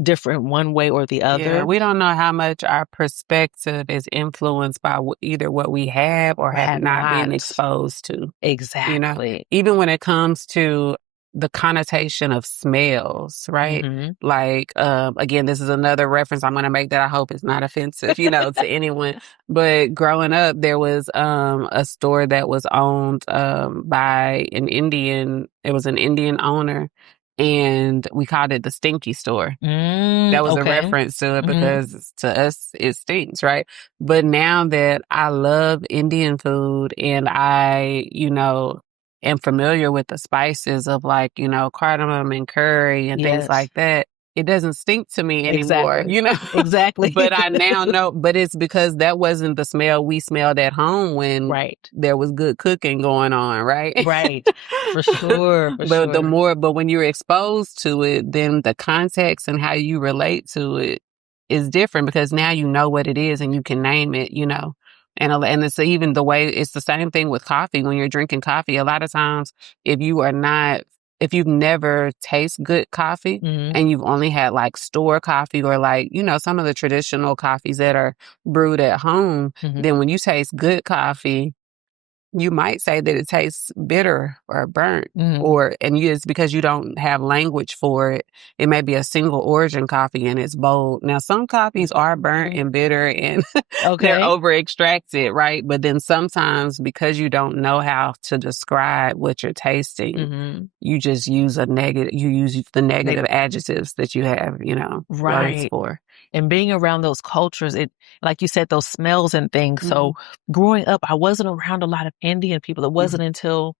different one way or the other. Yeah, we don't know how much our perspective is influenced by either what we have or have not been exposed to. Exactly. You know, even when it comes to the connotation of smells, right? Like, again, this is another reference I'm going to make that I hope is not offensive, you know, to anyone. But growing up, there was a store that was owned by an Indian. It was an Indian owner, and we called it the Stinky Store. That was a reference to it because to us, it stinks, right? But now that I love Indian food and I, you know, am familiar with the spices of like, you know, cardamom and curry and things like that, it doesn't stink to me anymore, you know? But I now know, but it's because that wasn't the smell we smelled at home when there was good cooking going on, right? For sure. But when you're exposed to it, then the context and how you relate to it is different, because now you know what it is and you can name it, you know? And it's even the way, it's the same thing with coffee. When you're drinking coffee, a lot of times, if you've never tasted good coffee and you've only had like store coffee or like, you know, some of the traditional coffees that are brewed at home, then when you taste good coffee, you might say that it tastes bitter or burnt, it's because you don't have language for it. It may be a single origin coffee and it's bold. Now, some coffees are burnt and bitter and they're over extracted, right? But then sometimes, because you don't know how to describe what you're tasting, you just use the negative adjectives that you have, you know, words for. And being around those cultures, it, like you said, those smells and things. So growing up, I wasn't around a lot of Indian people. It wasn't until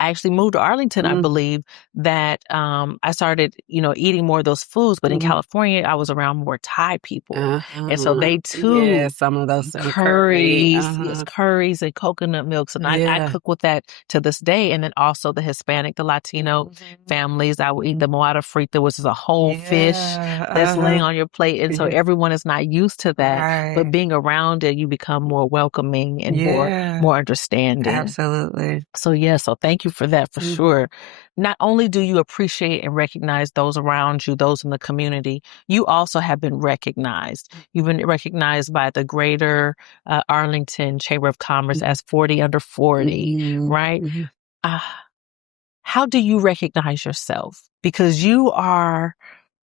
I actually moved to Arlington, I believe, that I started, eating more of those foods. But in California, I was around more Thai people. And so they too, some of those curries, yes, curries and coconut milks. And I cook with that to this day. And then also the Hispanic, the Latino families, I would eat the moata frita, which is a whole fish that's laying on your plate. And so everyone is not used to that. But being around it, you become more welcoming and more understanding. Absolutely. So thank you for that, for sure. Not only do you appreciate and recognize those around you, those in the community, you also have been recognized. You've been recognized by the Greater Arlington Chamber of Commerce as 40 under 40, right? How do you recognize yourself? Because you are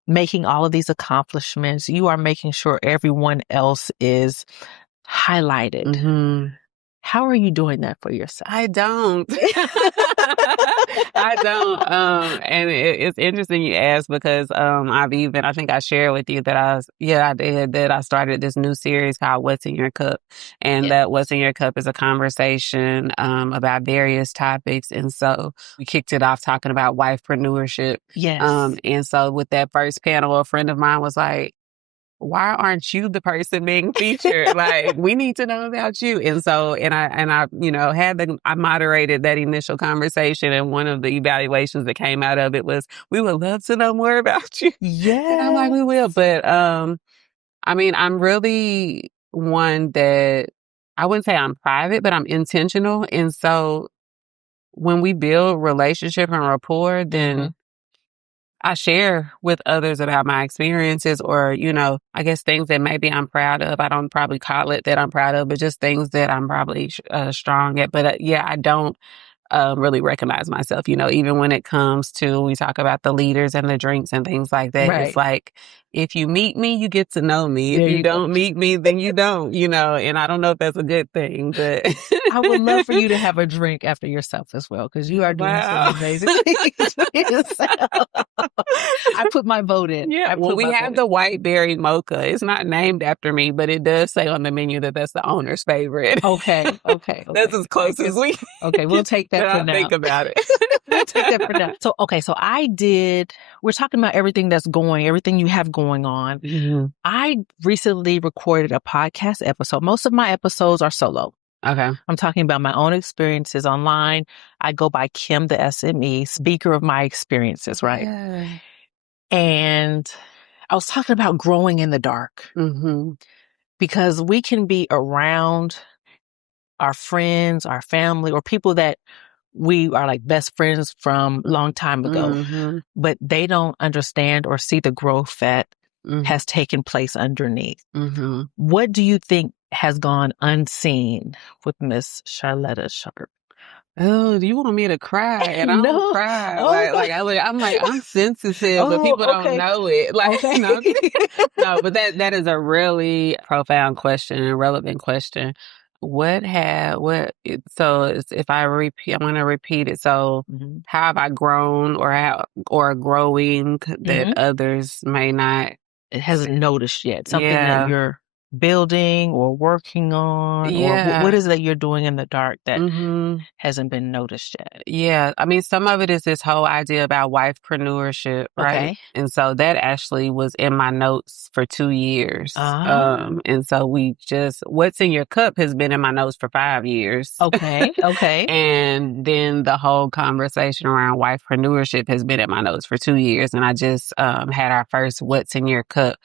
making all of these accomplishments. You are making sure everyone else is highlighted. How are you doing that for yourself? I don't. I don't. And it's interesting you ask because I think I shared with you that I did, that I started this new series called What's in Your Cup. And that What's in Your Cup is a conversation about various topics. And so we kicked it off talking about wifepreneurship. Yes. And so with that first panel, a friend of mine was like, why aren't you the person being featured? Like, we need to know about you. And so, I moderated that initial conversation. And one of the evaluations that came out of it was, we would love to know more about you. Yeah. And I'm like, we will. But, I'm really one that I wouldn't say I'm private, but I'm intentional. And so when we build relationship and rapport, then I share with others about my experiences or, I guess things that maybe I'm proud of. I don't probably call it that I'm proud of, but just things that I'm probably strong at. But I don't really recognize myself, even when it comes to, we talk about the leaders and the drinks and things like that. Right. It's like, if you meet me, you get to know me. If you don't meet me, then you don't, and I don't know if that's a good thing, but I would love for you to have a drink after yourself as well, because you are doing some amazing things for yourself. I put my vote in. Yeah, we have the white berry mocha. It's not named after me, but it does say on the menu that that's the owner's favorite. Okay. That's as close as we. Okay, we'll take that for now. Think about it. We'll take that for now. So we're talking about everything you have going on. I recently recorded a podcast episode. Most of my episodes are solo. Okay. I'm talking about my own experiences online. I go by Kim, the SME, speaker of my experiences, right? Yeah. And I was talking about growing in the dark. Because we can be around our friends, our family, or people that we are like best friends from a long time ago, but they don't understand or see the growth that has taken place underneath. What do you think has gone unseen with Miss Charletra Sharp? Oh, do you want me to cry? And I don't cry. I'm sensitive, but people don't know it. No, but that is a really profound question and relevant question. If I repeat, I'm going to repeat it. So how have I grown or growing that others may not? It hasn't noticed yet. Something that you're building or working on, or what is it that you're doing in the dark that hasn't been noticed yet? Yeah. Some of it is this whole idea about wifepreneurship, right? Okay. And so that actually was in my notes for 2 years. And so What's in Your Cup has been in my notes for 5 years. Okay. And then the whole conversation around wifepreneurship has been in my notes for 2 years. And I just had our first What's in Your Cup,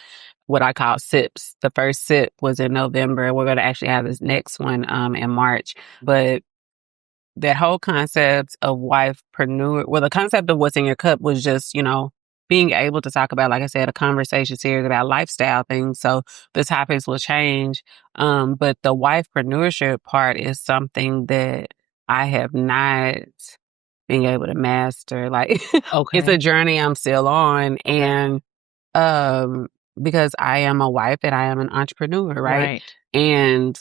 what I call sips. The first sip was in November, and we're going to actually have this next one in March. But that whole concept of the concept of What's in Your Cup was just, being able to talk about, like I said, a conversation series about lifestyle things. So the topics will change. But the wifepreneurship part is something that I have not been able to master. It's a journey I'm still on. And, because I am a wife and I am an entrepreneur, right? And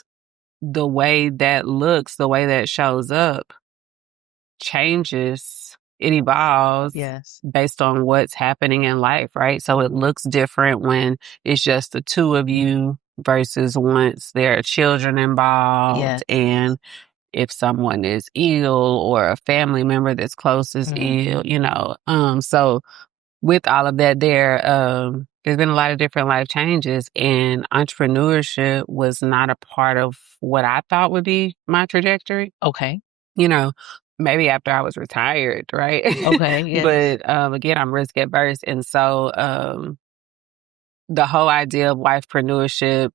the way that looks, the way that shows up changes, it evolves based on what's happening in life, right? So it looks different when it's just the two of you versus once there are children involved and if someone is ill or a family member that's close is ill, you know. So with all of that there's been a lot of different life changes, and entrepreneurship was not a part of what I thought would be my trajectory. Okay. You know, maybe after I was retired, right? Okay, yes. But again, I'm risk adverse. And so the whole idea of wifepreneurship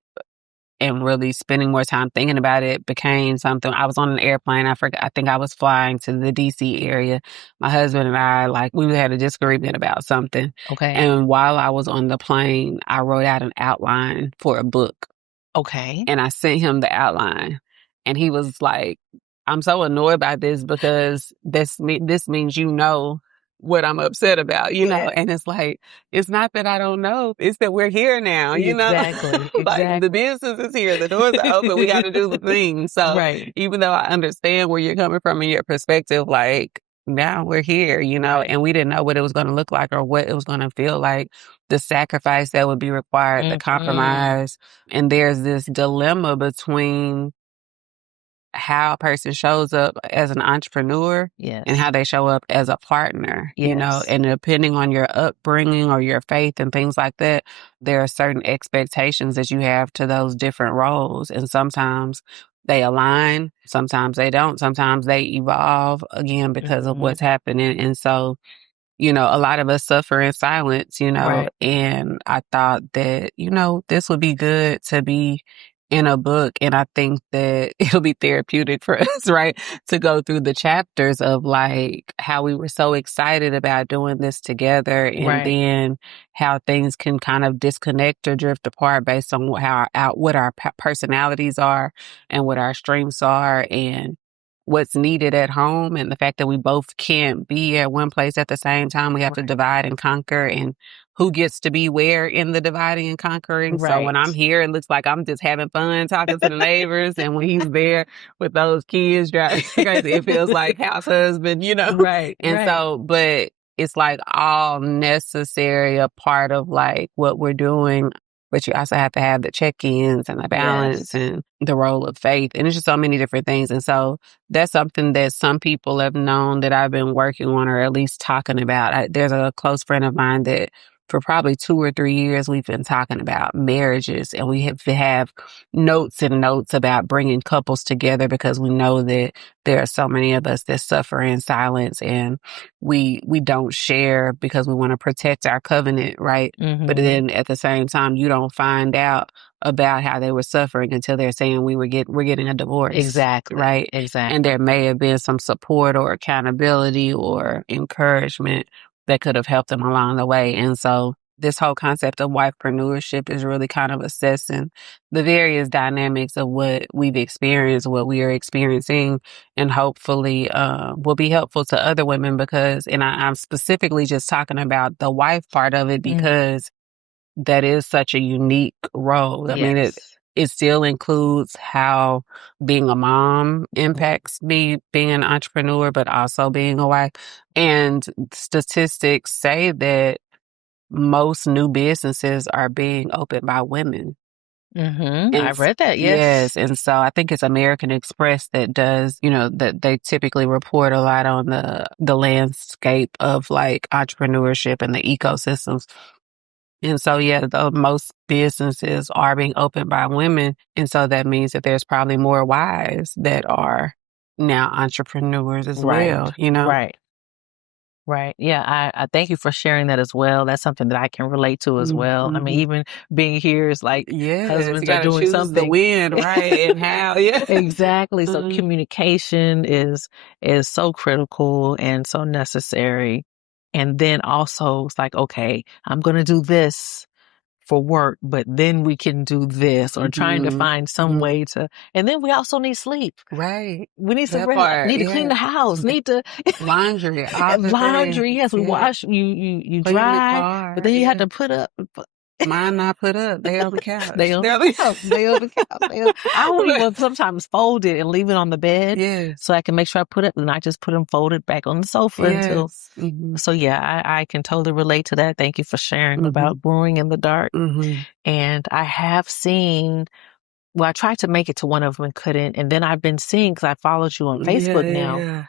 and really spending more time thinking about it became something. I was on an airplane. I think I was flying to the DC area. My husband and I, we had a disagreement about something. Okay. And while I was on the plane, I wrote out an outline for a book. Okay. And I sent him the outline. And he was like, I'm so annoyed by this because this means you know what I'm upset about, you know? And it's like, it's not that I don't know. It's that we're here now, you know? Exactly. Like the business is here. The doors are open. We got to do the thing. So even though I understand where you're coming from and your perspective, like now we're here, you know, and we didn't know what it was going to look like or what it was going to feel like, the sacrifice that would be required, the compromise. And there's this dilemma between how a person shows up as an entrepreneur and how they show up as a partner, you know, and depending on your upbringing or your faith and things like that, there are certain expectations that you have to those different roles. And sometimes they align, sometimes they don't, sometimes they evolve again because of what's happening. And so, you know, a lot of us suffer in silence, you know, and I thought that, you know, this would be good to be in a book. And I think that it'll be therapeutic for us, right? To go through the chapters of like how we were so excited about doing this together and then how things can kind of disconnect or drift apart based on what our personalities are and what our strengths are and what's needed at home, and the fact that we both can't be at one place at the same time. We have to divide and conquer, and who gets to be where in the dividing and conquering. So when I'm here, it looks like I'm just having fun talking to the neighbors. And when he's there with those kids driving crazy, it feels like house husband, you know? So, but it's like all necessary, a part of like what we're doing. But you also have to have the check-ins and the balance and the role of faith. And it's just so many different things. And so that's something that some people have known that I've been working on or at least talking about. There's a close friend of mine that for probably 2 or 3 years, we've been talking about marriages, and we have notes and notes about bringing couples together because we know that there are so many of us that suffer in silence, and we don't share because we want to protect our covenant, right? But then at the same time, you don't find out about how they were suffering until they're saying we're getting a divorce. Right? And there may have been some support or accountability or encouragement that could have helped them along the way. And so this whole concept of wifepreneurship is really kind of assessing the various dynamics of what we've experienced, what we are experiencing, and hopefully will be helpful to other women because, and I'm specifically just talking about the wife part of it because that is such a unique role. I mean, it still includes how being a mom impacts me being an entrepreneur, but also being a wife. And statistics say that most new businesses are being opened by women. I've read that, Yes. And so I think it's American Express that does, you know, that they typically report a lot on the landscape of like entrepreneurship and the ecosystems. And so, most businesses are being opened by women. And so that means that there's probably more wives that are now entrepreneurs as well, you know? Right. Yeah, I thank you for sharing that as well. That's something that I can relate to as well. I mean, even being here is like husbands you are doing choose something. The when, right? And how, Exactly. So communication is so critical and so necessary. And then also it's like, okay, I'm going to do this for work, but then we can do this or trying to find some way to, and then we also need sleep. Right. We need some rest. Need to clean the house. Need to laundry. Laundry. Yes, we wash. You dry, but then you have to put up. Mine not put up. They on the couch. They on the couch. I don't even sometimes fold it and leave it on the bed so I can make sure I put it, and I just put them folded back on the sofa until. So yeah, I can totally relate to that. Thank you for sharing about brewing in the dark. And I have seen well, I tried to make it to one of them and couldn't. And then I've been seeing, because I followed you on Facebook now. Yeah.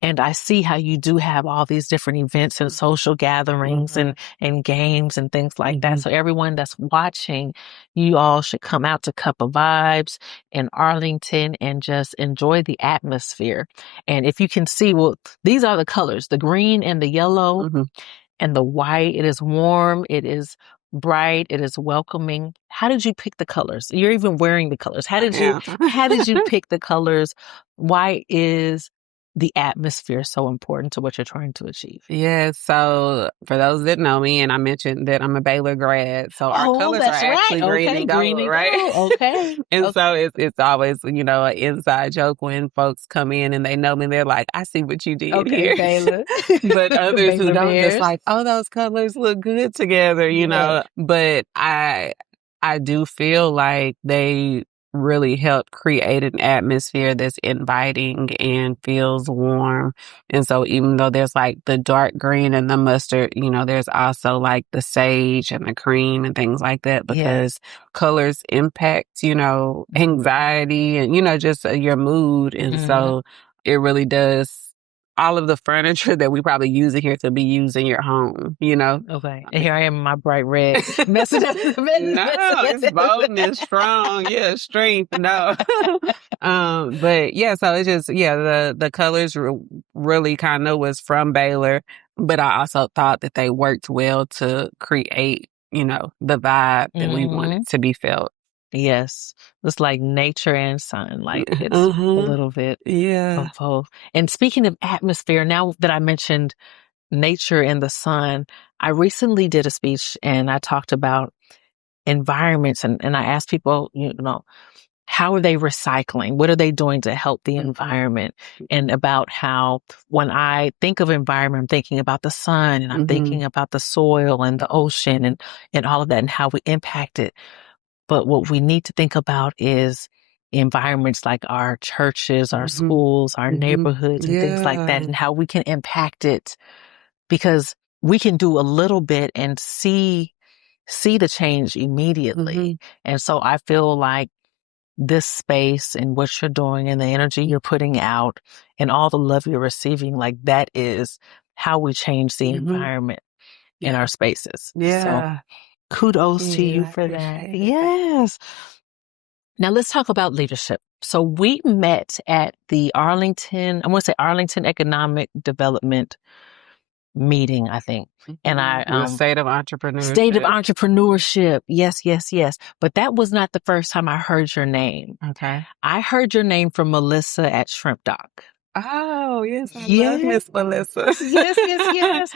And I see how you do have all these different events and social gatherings and games and things like that. So everyone that's watching, you all should come out to Cup of Vibes in Arlington and just enjoy the atmosphere. And if you can see, well, these are the colors, the green and the yellow and the white. It is warm. It is bright. It is welcoming. How did you pick the colors? You're even wearing the colors. How did you pick the colors? Why is the atmosphere so important to what you're trying to achieve? Yeah, so for those that know me, and I mentioned that I'm a Baylor grad, so our colors are actually green and gold, right? Okay. And so it's always, an inside joke when folks come in and they know me, they're like, I see what you did here. Baylor. But others who Baylor don't Bears. just like, oh, those colors look good together, know. But I do feel like they really help create an atmosphere that's inviting and feels warm. And so even though there's like the dark green and the mustard, there's also like the sage and the cream and things like that, because colors impact, anxiety and, just your mood. And so it really does. All of the furniture that we probably use in here to be used in your home, Okay. And here I am in my bright red. Messing up. No, it's boldness, strong. Yeah, strength. No. But yeah, so it's just, the colors really kind of was from Baylor, but I also thought that they worked well to create, the vibe that we wanted to be felt. Yes. It's like nature and sun. Like it's a little bit of both. And speaking of atmosphere, now that I mentioned nature and the sun, I recently did a speech and I talked about environments and I asked people, how are they recycling? What are they doing to help the environment? And about how when I think of environment, I'm thinking about the sun and I'm thinking about the soil and the ocean and all of that and how we impact it. But what we need to think about is environments like our churches, our schools, our neighborhoods and things like that, and how we can impact it, because we can do a little bit and see the change immediately. And so I feel like this space and what you're doing and the energy you're putting out and all the love you're receiving, like that is how we change the environment in our spaces. Yeah. So kudos to you for that. Yes. Now let's talk about leadership. So we met at the Arlington Economic Development meeting, I think. And the state of entrepreneurship. State of entrepreneurship. Yes, yes, yes. But that was not the first time I heard your name. Okay. I heard your name from Melissa at Shrimp Dock. Oh, yes. I love Miss Melissa. Yes.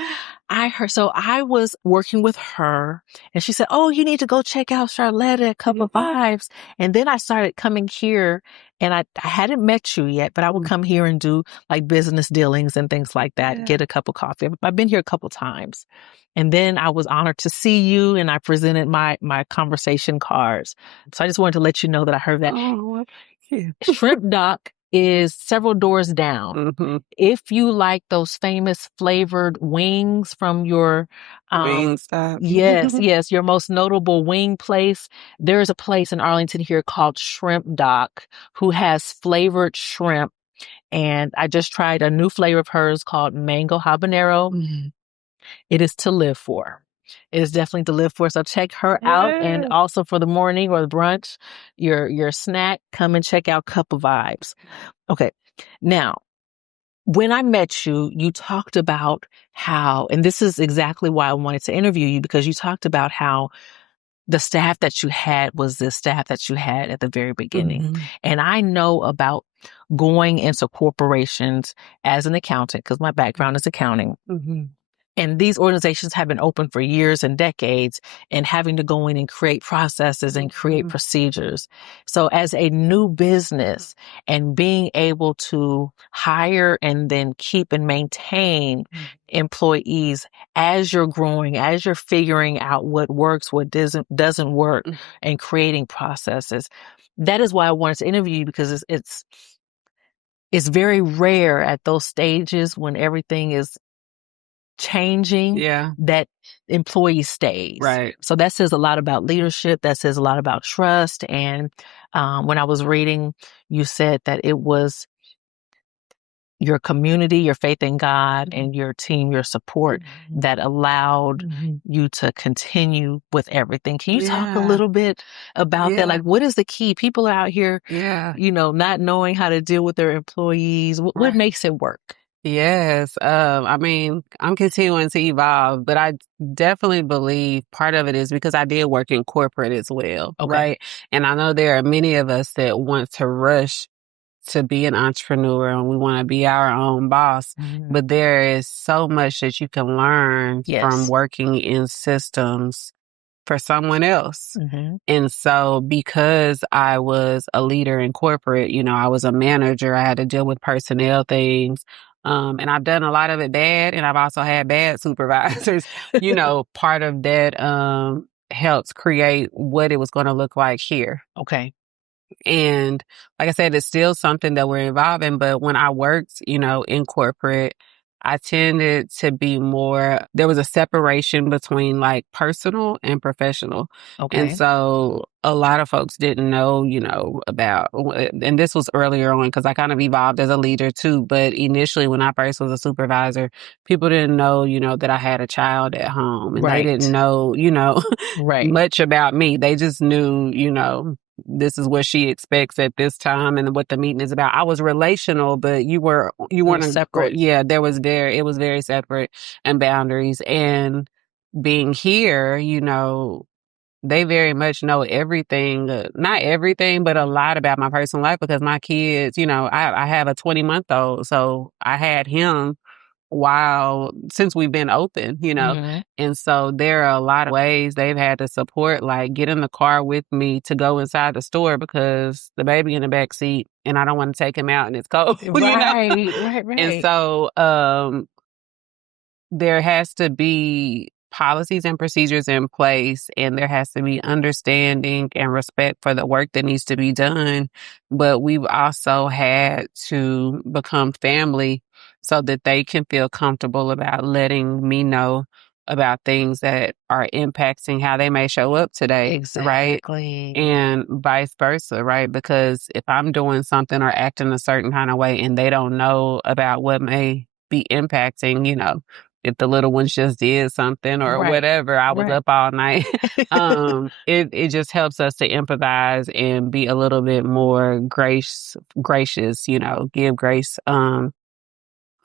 So I was working with her and she said, oh, you need to go check out Charletra at Cup of Vibes. And then I started coming here and I hadn't met you yet, but I would come here and do like business dealings and things like that, get a cup of coffee. I've been here a couple times. And then I was honored to see you and I presented my conversation cards. So I just wanted to let you know that I heard that. Oh, thank you. Shrimp Dock is several doors down. If you like those famous flavored wings from your Wingstop. Yes, your most notable wing place, there's a place in Arlington here called Shrimp Dock who has flavored shrimp. And I just tried a new flavor of hers called Mango Habanero. It is to live for. It is definitely to live for. So check her out. And also for the morning or the brunch, your snack, come and check out Cup of Vibes. Okay. Now, when I met you, you talked about how, and this is exactly why I wanted to interview you, because you talked about how the staff that you had was the staff that you had at the very beginning. And I know about going into corporations as an accountant, because my background is accounting. And these organizations have been open for years and decades and having to go in and create processes and create procedures. So as a new business and being able to hire and then keep and maintain employees as you're growing, as you're figuring out what works, what doesn't work and creating processes. That is why I wanted to interview you, because it's very rare at those stages when everything is changing, that employee stays. Right. So that says a lot about leadership. That says a lot about trust. And when I was reading, you said that it was your community, your faith in God, and your team, your support that allowed you to continue with everything. Can you talk a little bit about that? Like, what is the key? People are out here, not knowing how to deal with their employees. What makes it work? Yes. I mean, I'm continuing to evolve, but I definitely believe part of it is because I did work in corporate as well. Right. And I know there are many of us that want to rush to be an entrepreneur and we want to be our own boss. But there is so much that you can learn from working in systems for someone else. And so because I was a leader in corporate, I was a manager, I had to deal with personnel things. And I've done a lot of it bad, and I've also had bad supervisors. Part of that helps create what it was going to look like here. Okay. And like I said, it's still something that we're involved in. But when I worked, in corporate, I tended to be there was a separation between like personal and professional. Okay. And so a lot of folks didn't know, about, and this was earlier on because I kind of evolved as a leader too. But initially when I first was a supervisor, people didn't know, that I had a child at home, and they didn't know, much about me. They just knew, this is what she expects at this time and what the meeting is about. I was relational, but you weren't separate. It was very separate, and boundaries. And being here, they very much know everything, not everything, but a lot about my personal life because my kids, I have a 20-month-old, so I had him since we've been open, and so there are a lot of ways they've had to support, like get in the car with me to go inside the store because the baby in the back seat and I don't want to take him out and it's cold, Right. And so, there has to be policies and procedures in place, and there has to be understanding and respect for the work that needs to be done. But we've also had to become family so that they can feel comfortable about letting me know about things that are impacting how they may show up today. Exactly. Right? And vice versa, right? Because if I'm doing something or acting a certain kind of way and they don't know about what may be impacting, if the little ones just did something or whatever, I was up all night. It just helps us to empathize and be a little bit more gracious, give grace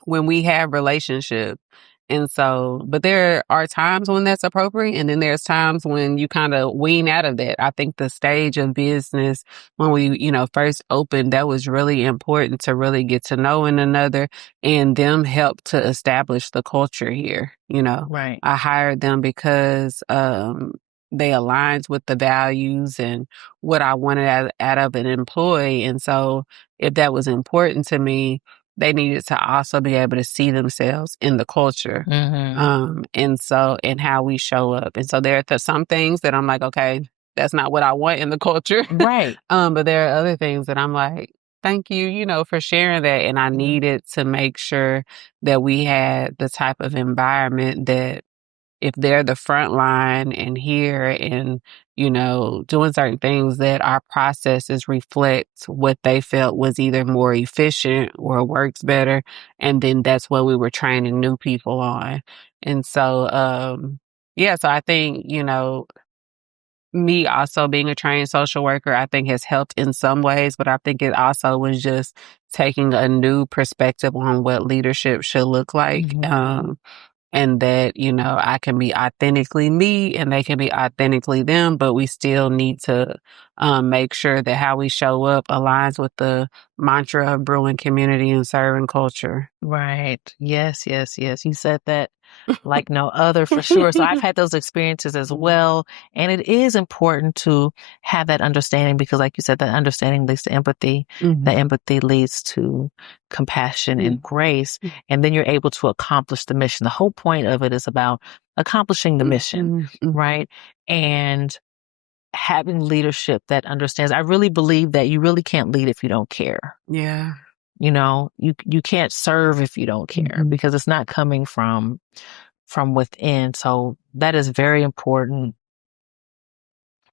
when we have relationships. And so, but there are times when that's appropriate. And then there's times when you kind of wean out of that. I think the stage of business when we, first opened, that was really important to really get to know one another, and them help to establish the culture here. Right. I hired them because, they aligned with the values and what I wanted out of an employee. And so if that was important to me, they needed to also be able to see themselves in the culture. And how we show up. And so there are some things that I'm like, okay, that's not what I want in the culture. Right. But there are other things that I'm like, thank you, for sharing that. And I needed to make sure that we had the type of environment that if they're the front line and here and, doing certain things, that our processes reflect what they felt was either more efficient or works better. And then that's what we were training new people on. And so, so I think, me also being a trained social worker, I think has helped in some ways, but I think it also was just taking a new perspective on what leadership should look like. And that, I can be authentically me and they can be authentically them, but we still need to make sure that how we show up aligns with the mantra of brewing community and serving culture. Right. Yes. You said that like no other for sure. So I've had those experiences as well. And it is important to have that understanding because like you said, that understanding leads to empathy. The empathy leads to compassion and grace. And then you're able to accomplish the mission. The whole point of it is about accomplishing the mission, right? And having leadership that understands. I really believe that you really can't lead if you don't care. Yeah. You can't serve if you don't care because it's not coming from within. So that is very important.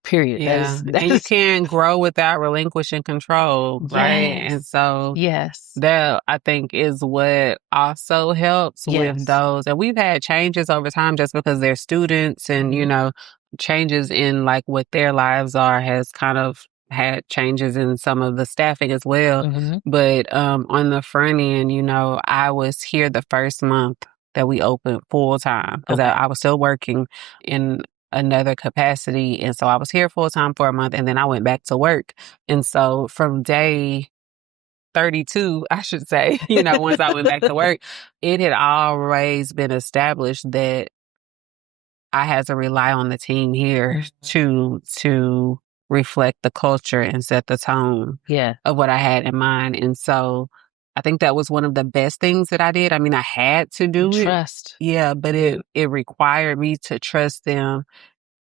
Period. Yeah. And you can't grow without relinquishing control, right? Yes. And so Yes. that I think is what also helps Yes. with those. And we've had changes over time just because they're students and, changes in like what their lives are has kind of had changes in some of the staffing as well. But on the front end, I was here the first month that we opened full time because I was still working in another capacity. And so I was here full time for a month and then I went back to work. And so from day 32, I should say, once I went back to work, it had always been established that I had to rely on the team here to reflect the culture and set the tone of what I had in mind. And so I think that was one of the best things that I did. I mean, I had to do it. Trust. Yeah, but it required me to trust them.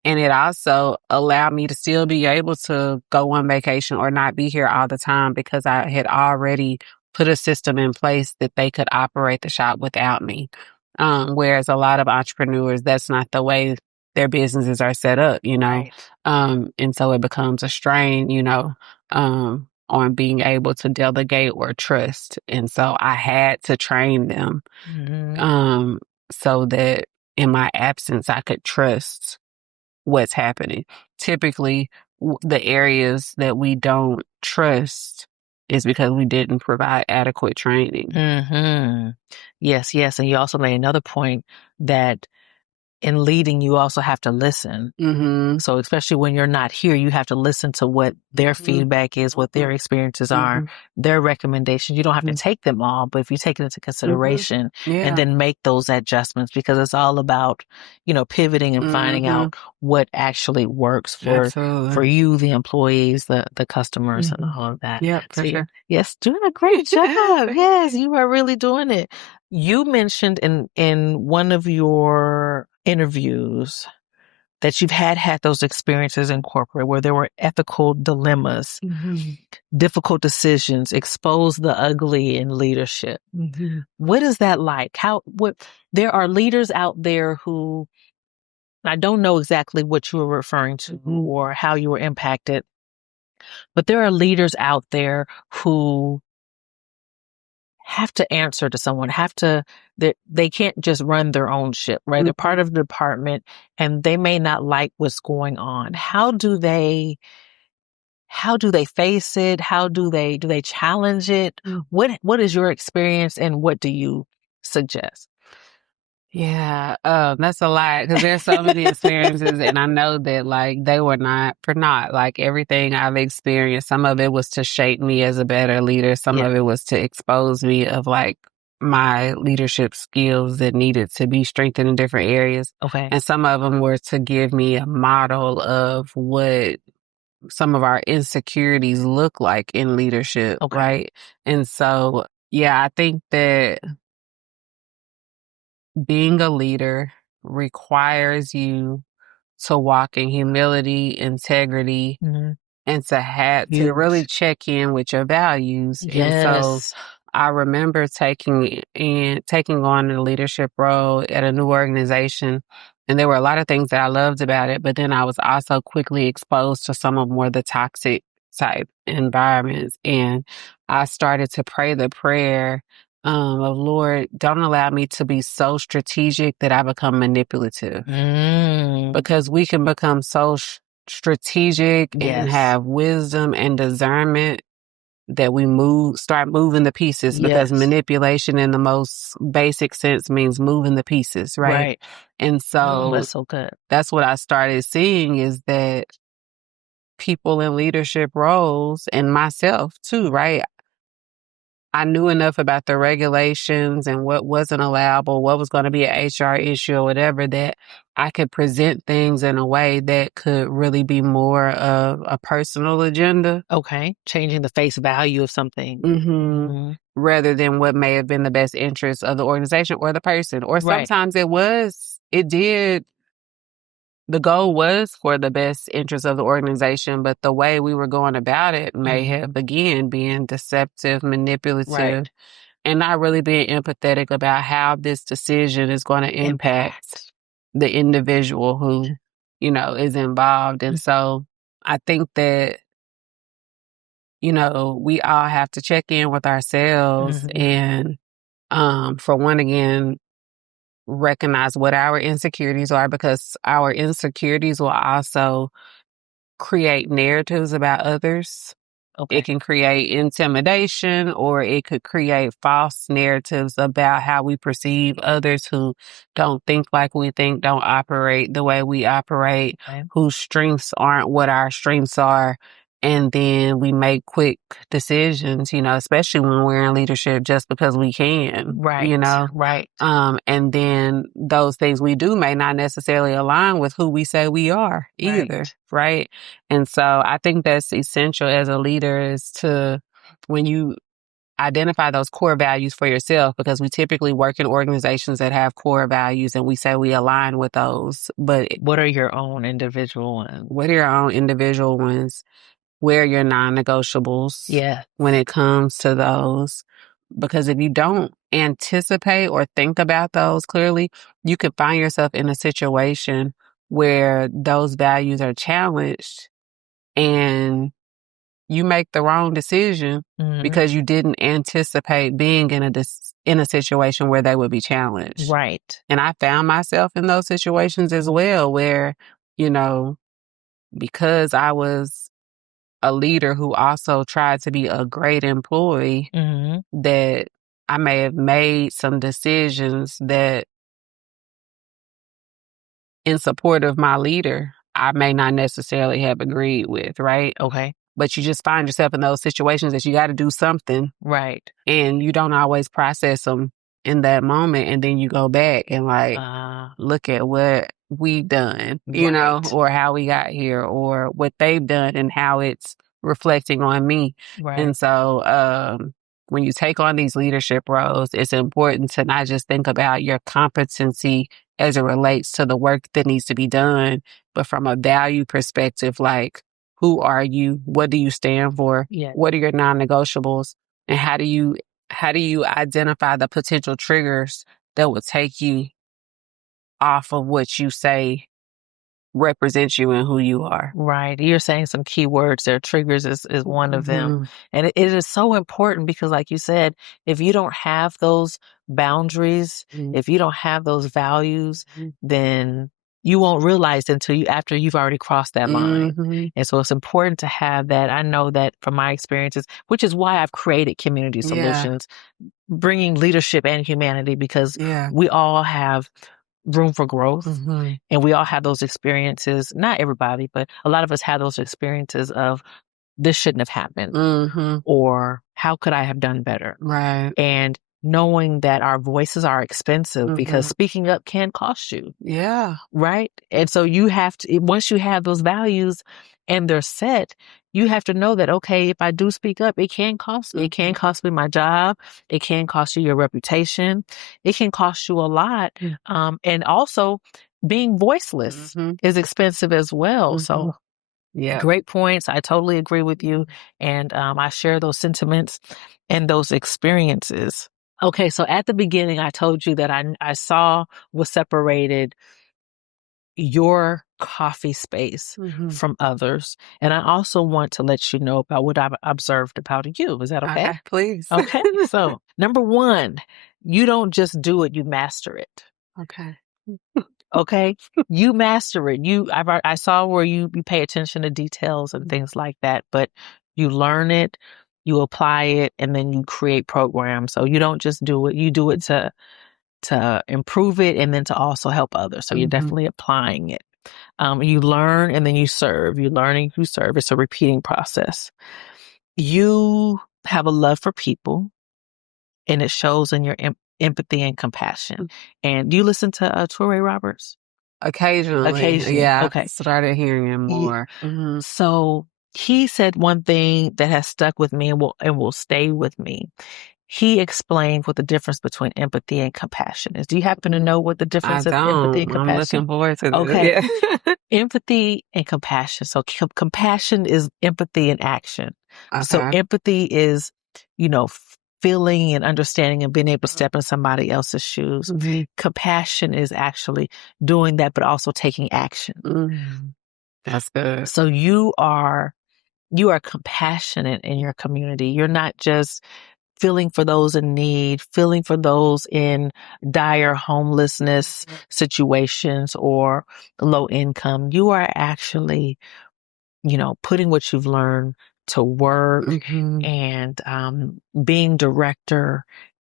And it also allowed me to still be able to go on vacation or not be here all the time because I had already put a system in place that they could operate the shop without me. Whereas a lot of entrepreneurs, that's not the way their businesses are set up, Right. And so it becomes a strain, on being able to delegate or trust. And so I had to train them, so that in my absence, I could trust what's happening. Typically, the areas that we don't trust is because we didn't provide adequate training. Yes. And you also made another point that in leading, you also have to listen. So especially when you're not here, you have to listen to what their feedback is, what their experiences are, their recommendations. You don't have to take them all, but if you take it into consideration and then make those adjustments, because it's all about, pivoting and finding out what actually works for you, the employees, the customers, and all of that. Yeah, for sure. Yes, doing a great job. Yes, you are really doing it. You mentioned in one of your interviews that you've had those experiences in corporate where there were ethical dilemmas, difficult decisions, expose the ugly in leadership. What is that like? There are leaders out there who, I don't know exactly what you were referring to or how you were impacted, but there are leaders out there who have to answer to someone, they can't just run their own ship, right? They're part of the department and they may not like what's going on. How do they face it? How do they challenge it? What is your experience and what do you suggest? Yeah, that's a lot because there's so many experiences and I know that like they were not for naught. Like everything I've experienced, some of it was to shape me as a better leader. Some of it was to expose me of like my leadership skills that needed to be strengthened in different areas. Okay. And some of them were to give me a model of what some of our insecurities look like in leadership, right? And so, yeah, I think that being a leader requires you to walk in humility, integrity, and to really check in with your values. And so I remember taking on a leadership role at a new organization. And there were a lot of things that I loved about it, but then I was also quickly exposed to some of more the toxic type environments. And I started to pray the prayer of Lord, don't allow me to be so strategic that I become manipulative. Because we can become so strategic and have wisdom and discernment that we start moving the pieces because manipulation in the most basic sense means moving the pieces, right? And so that's so good. That's what I started seeing is that people in leadership roles and myself too, right? I knew enough about the regulations and what wasn't allowable, what was going to be an HR issue or whatever, that I could present things in a way that could really be more of a personal agenda. Okay. Changing the face value of something. Rather than what may have been the best interest of the organization or the person. Or sometimes it did the goal was for the best interest of the organization, but the way we were going about it may have, again, been deceptive, manipulative, and not really being empathetic about how this decision is going to impact the individual who, is involved. And so I think that, we all have to check in with ourselves and, for one, again, recognize what our insecurities are, because our insecurities will also create narratives about others. It can create intimidation, or it could create false narratives about how we perceive others who don't think like we think, don't operate the way we operate, whose strengths aren't what our strengths are. And then we make quick decisions, especially when we're in leadership, just because we can, and then those things we do may not necessarily align with who we say we are either. Right. And so I think that's essential as a leader, is to, when you identify those core values for yourself, because we typically work in organizations that have core values and we say we align with those. But what are your own individual ones? What are your own individual ones? Where are your non-negotiables when it comes to those? Because if you don't anticipate or think about those clearly, you could find yourself in a situation where those values are challenged and you make the wrong decision because you didn't anticipate being in a situation where they would be challenged. Right. And I found myself in those situations as well, where, because I was a leader who also tried to be a great employee, that I may have made some decisions that, in support of my leader, I may not necessarily have agreed with, right? Okay. But you just find yourself in those situations that you got to do something. Right. And you don't always process them in that moment. And then you go back and look at what we've done, or how we got here, or what they've done and how it's reflecting on me. Right. And so when you take on these leadership roles, it's important to not just think about your competency as it relates to the work that needs to be done, but from a value perspective, like, who are you? What do you stand for? What are your non-negotiables? And how do you identify the potential triggers that will take you off of what you say represents you and who you are? Right. You're saying some key words there. Triggers is one of them. And it is so important because, like you said, if you don't have those boundaries, if you don't have those values, then you won't realize until after you've already crossed that line. And so it's important to have that. I know that from my experiences, which is why I've created Community Solutions, bringing leadership and humanity, because we all have room for growth, and we all have those experiences. Not everybody, but a lot of us have those experiences of, this shouldn't have happened, or how could I have done better? Right. And knowing that our voices are expensive, because speaking up can cost you. Yeah. Right. And so you have to, once you have those values and they're set, you have to know that, okay, if I do speak up, it can cost me. It can cost me my job. It can cost you your reputation. It can cost you a lot. And also, being voiceless is expensive as well. So great points. I totally agree with you. And I share those sentiments and those experiences. Okay, so at the beginning, I told you that I saw what separated your coffee space from others. And I also want to let you know about what I've observed about you. Is that okay? Please. Okay. So, number one, you don't just do it, you master it. Okay. Okay. You master it. I saw where you pay attention to details and things like that, but you learn it, you apply it, and then you create programs. So you don't just do it, you do it to improve it and then to also help others. So you're definitely applying it. You learn and then you serve. You learn and you serve. It's a repeating process. You have a love for people, and it shows in your empathy and compassion. And do you listen to Toure Roberts? Occasionally. Yeah. Okay. I started hearing him more. So he said one thing that has stuck with me and will stay with me. he explained what the difference between empathy and compassion is. Do you happen to know what the I difference of empathy and don't. I'm compassion? looking forward to this. Okay. Yeah. Empathy and compassion. So compassion is empathy in action. So Okay. empathy is, feeling and understanding and being able to step in somebody else's shoes. Mm-hmm. Compassion is actually doing that, but also taking action. Mm-hmm. That's good. So you are compassionate in your community. You're not just feeling for those in need, feeling for those in dire homelessness situations or low income. You are actually, putting what you've learned to work Mm-hmm. and being director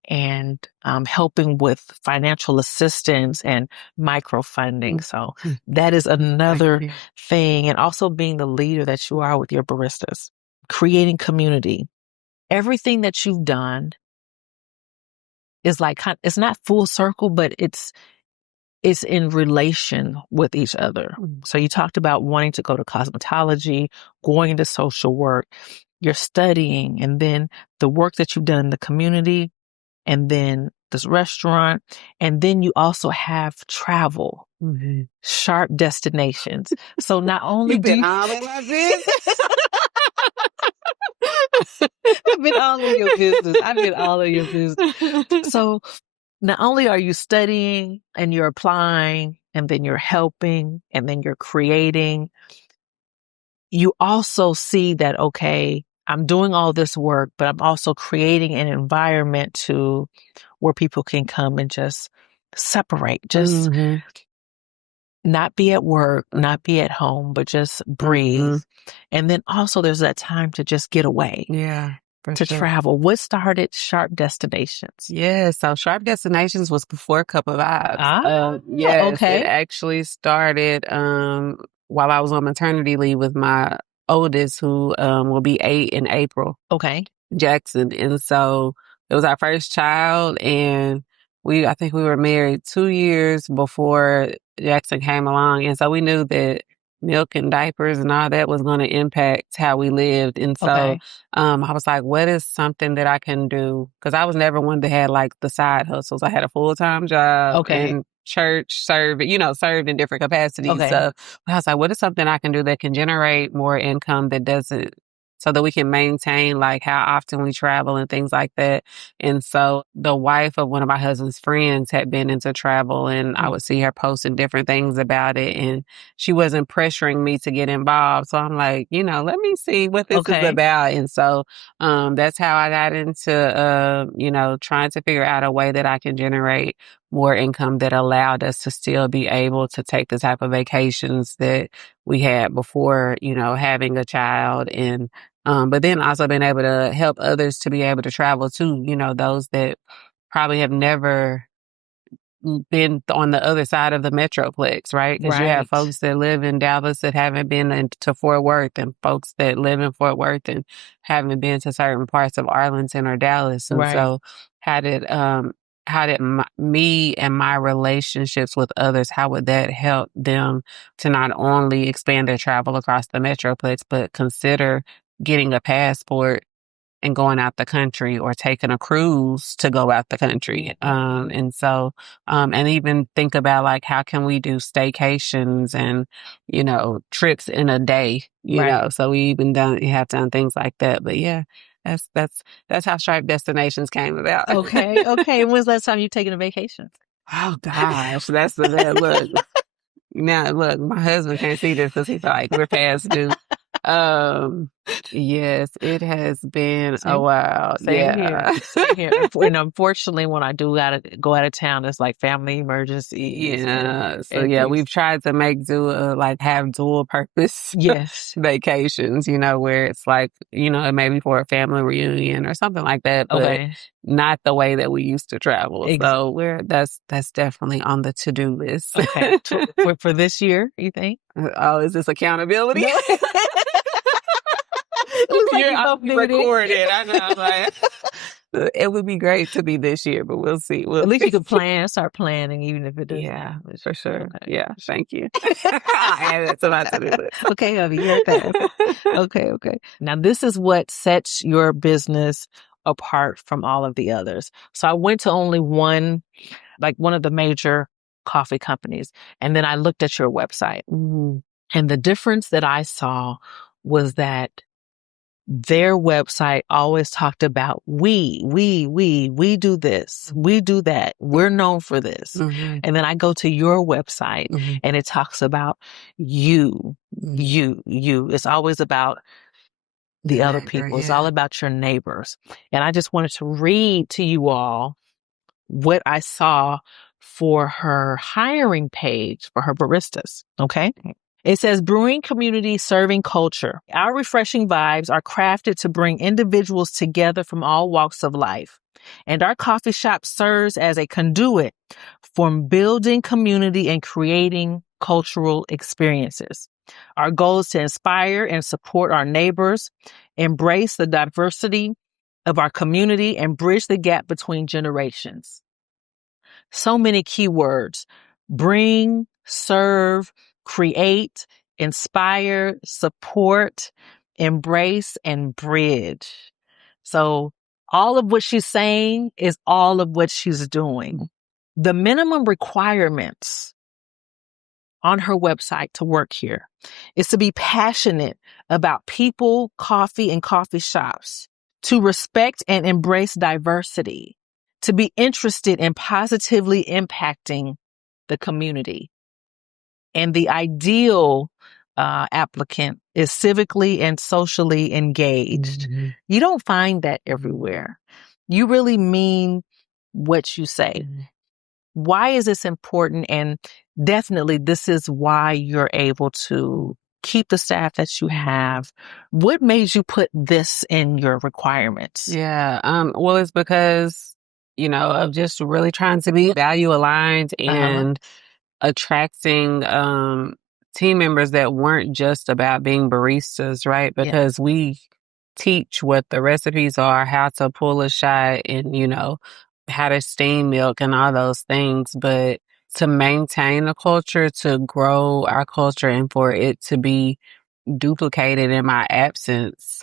and helping with financial assistance and microfunding. So that is another thing. And also being the leader that you are with your baristas, creating community. Everything that you've done is like, it's not full circle, but it's in relation with each other. So you talked about wanting to go to cosmetology, going into social work, you're studying, and then the work that you've done in the community, and then this restaurant, and then you also have travel, sharp destinations. So not only You've been all in my business. I've been all in your business. I've been all in your business. So not only are you studying and you're applying and then you're helping and then you're creating, you also see that, okay, I'm doing all this work, but I'm also creating an environment where people can come and just separate, just not be at work, not be at home, but just breathe. And then also there's that time to just get away. Yeah. To travel. What started Sharp Destinations? Yeah, so Sharp Destinations was before Cup of Vibes. Okay. It actually started while I was on maternity leave with my oldest, who will be 8 in April. Okay. Jackson. And so it was our first child, and I think we were married 2 years before Jackson came along. And so we knew that milk and diapers and all that was going to impact how we lived. And so I was like, what is something that I can do? Because I was never one that had like the side hustles. I had a full-time job and church served in different capacities. So I was like, what is something I can do that can generate more income that doesn't, so that we can maintain like how often we travel and things like that. And so the wife of one of my husband's friends had been into travel, and I would see her posting different things about it, and she wasn't pressuring me to get involved. So I'm like, let me see what this is about. And so that's how I got into trying to figure out a way that I can generate more income that allowed us to still be able to take the type of vacations that we had before, having a child. And but then also been able to help others to be able to travel too, those that probably have never been on the other side of the Metroplex, right? Because you have folks that live in Dallas that haven't been to Fort Worth, and folks that live in Fort Worth and haven't been to certain parts of Arlington or Dallas. And so how did me and my relationships with others, how would that help them to not only expand their travel across the Metroplex, but consider getting a passport and going out the country, or taking a cruise to go out the country. And so, and even think about like, how can we do staycations and, trips in a day, so we even have done things like that. But yeah, that's how Stripe Destinations came about. Okay. When's the last time you've taken a vacation? Oh gosh, that's the bad look. Now, look, my husband can't see this because he's like, we're past due. Yes, it has been a while. Same here. And unfortunately, when I do go out of town, it's like family emergencies. Yeah. So we've tried to make have dual purpose vacations, where it's like, maybe for a family reunion or something like that, but not the way that we used to travel. So that's definitely on the to-do list. Okay. For this year, you think? Oh, is this accountability? No. I'll be recorded. I know. Like, it would be great to be this year, but we'll see. At least you could start planning, even if it doesn't. Yeah, for sure. Okay. Yeah, thank you. I'll add that to my to-do list. Okay, Abby, you're okay. Okay. Now, this is what sets your business apart from all of the others. So I went to only one of the major coffee companies. And then I looked at your website. And the difference that I saw was that their website always talked about we do this, we do that, we're known for this. And then I go to your website and it talks about you. It's always about the other people. It's all about your neighbors. And I just wanted to read to you all what I saw for her hiring page for her baristas. Okay. It says brewing community serving culture. Our refreshing vibes are crafted to bring individuals together from all walks of life. And our coffee shop serves as a conduit for building community and creating cultural experiences. Our goal is to inspire and support our neighbors, embrace the diversity of our community, and bridge the gap between generations. So many keywords: bring, serve, create, inspire, support, embrace, and bridge. So all of what she's saying is all of what she's doing. The minimum requirements on her website to work here is to be passionate about people, coffee, and coffee shops, to respect and embrace diversity, to be interested in positively impacting the community. And the ideal applicant is civically and socially engaged. You don't find that everywhere. You really mean what you say. Why is this important? And definitely this is why you're able to keep the staff that you have. What made you put this in your requirements? Yeah. Well, it's because, of just really trying to be value aligned and attracting team members that weren't just about being baristas, right? Because we teach what the recipes are, how to pull a shot, and, how to steam milk and all those things. But to maintain a culture, to grow our culture, and for it to be duplicated in my absence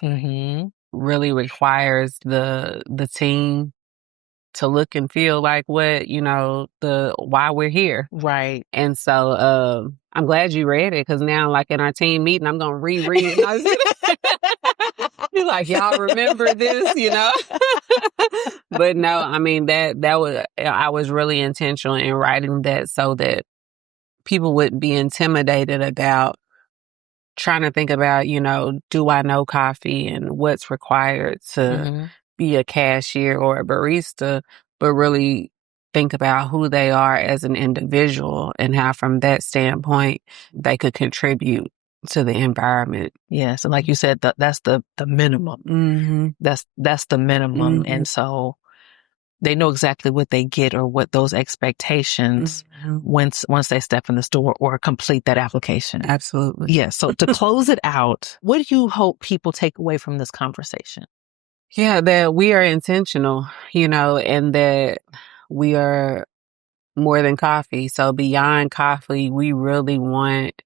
really requires the team to look and feel like what, why we're here. Right. And so I'm glad you read it, because now, like, in our team meeting, I'm going to reread it. Be like, y'all remember this, But no, I mean, that was, I was really intentional in writing that so that people wouldn't be intimidated about trying to think about, do I know coffee and what's required to be a cashier or a barista, but really think about who they are as an individual and how from that standpoint they could contribute to the environment. Yes. And like you said, that's the minimum. That's the minimum. And so they know exactly what they get or what those expectations once they step in the store or complete that application. Absolutely. Yes. So to close it out, what do you hope people take away from this conversation? Yeah, that we are intentional, and that we are more than coffee. So beyond coffee, we really want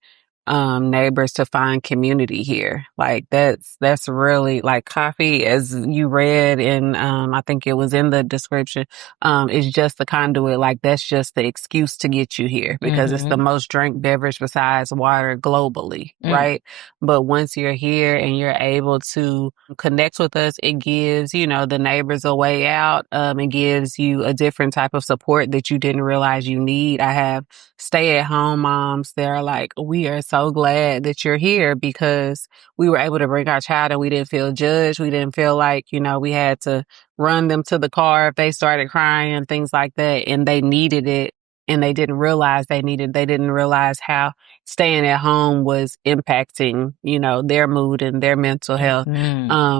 neighbors to find community here. Like that's really, like, coffee, as you read in I think it was in the description, is just the conduit. Like, that's just the excuse to get you here, because it's the most drank beverage besides water globally, right? But once you're here and you're able to connect with us, it gives, the neighbors a way out. It gives you a different type of support that you didn't realize you need. I have stay-at-home moms that are like, we are so glad that you're here, because we were able to bring our child and we didn't feel judged. We didn't feel like, we had to run them to the car if they started crying and things like that. And they needed it, and they didn't realize they didn't realize how staying at home was impacting, their mood and their mental health.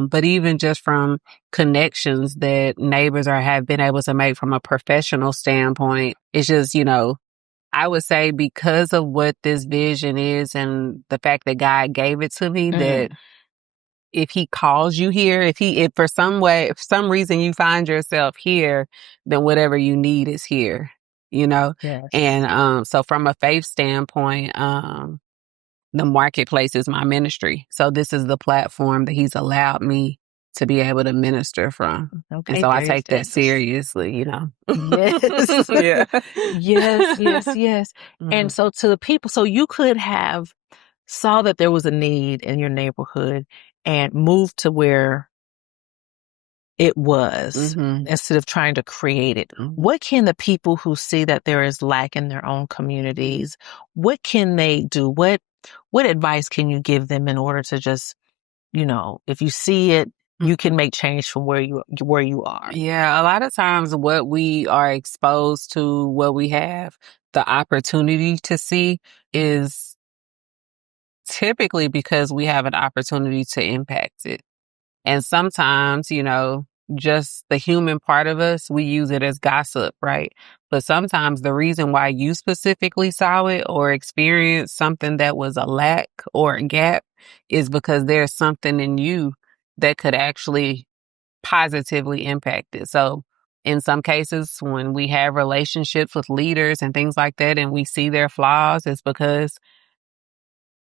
But even just from connections that neighbors have been able to make from a professional standpoint, it's just, I would say, because of what this vision is and the fact that God gave it to me, that if he calls you here, if for some reason you find yourself here, then whatever you need is here, Yes. And so from a faith standpoint, the marketplace is my ministry. So this is the platform that he's allowed me to be able to minister from. Okay, And so I very take that established. seriously, you know. Yes. Yeah. Yes. And Mhm. so to the people, so you could have saw that there was a need in your neighborhood and moved to where it was Mhm. instead of trying to create it. Mhm. What can the people who see that there is lack in their own communities, what can they do? What advice can you give them in order to just, if you see it, you can make change from where you are? Yeah, a lot of times what we are exposed to, what we have the opportunity to see is typically because we have an opportunity to impact it. And sometimes, just the human part of us, we use it as gossip, right? But sometimes the reason why you specifically saw it or experienced something that was a lack or a gap is because there's something in you that could actually positively impact it. So in some cases, when we have relationships with leaders and things like that, and we see their flaws, it's because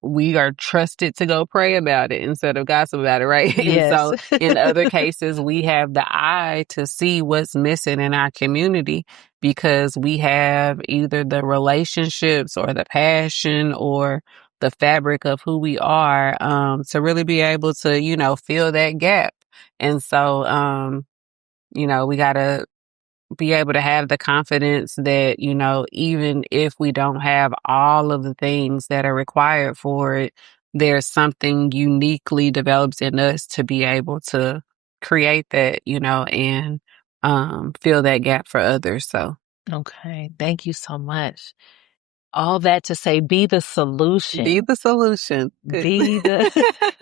we are trusted to go pray about it instead of gossip about it, right? And Yes. so in other cases, we have the eye to see what's missing in our community because we have either the relationships or the passion or the fabric of who we are to really be able to, fill that gap. And so, we got to be able to have the confidence that, even if we don't have all of the things that are required for it, there's something uniquely develops in us to be able to create that, and fill that gap for others. So Okay. Thank you so much. All that to say, be the be solution. the solution. Good. Be the,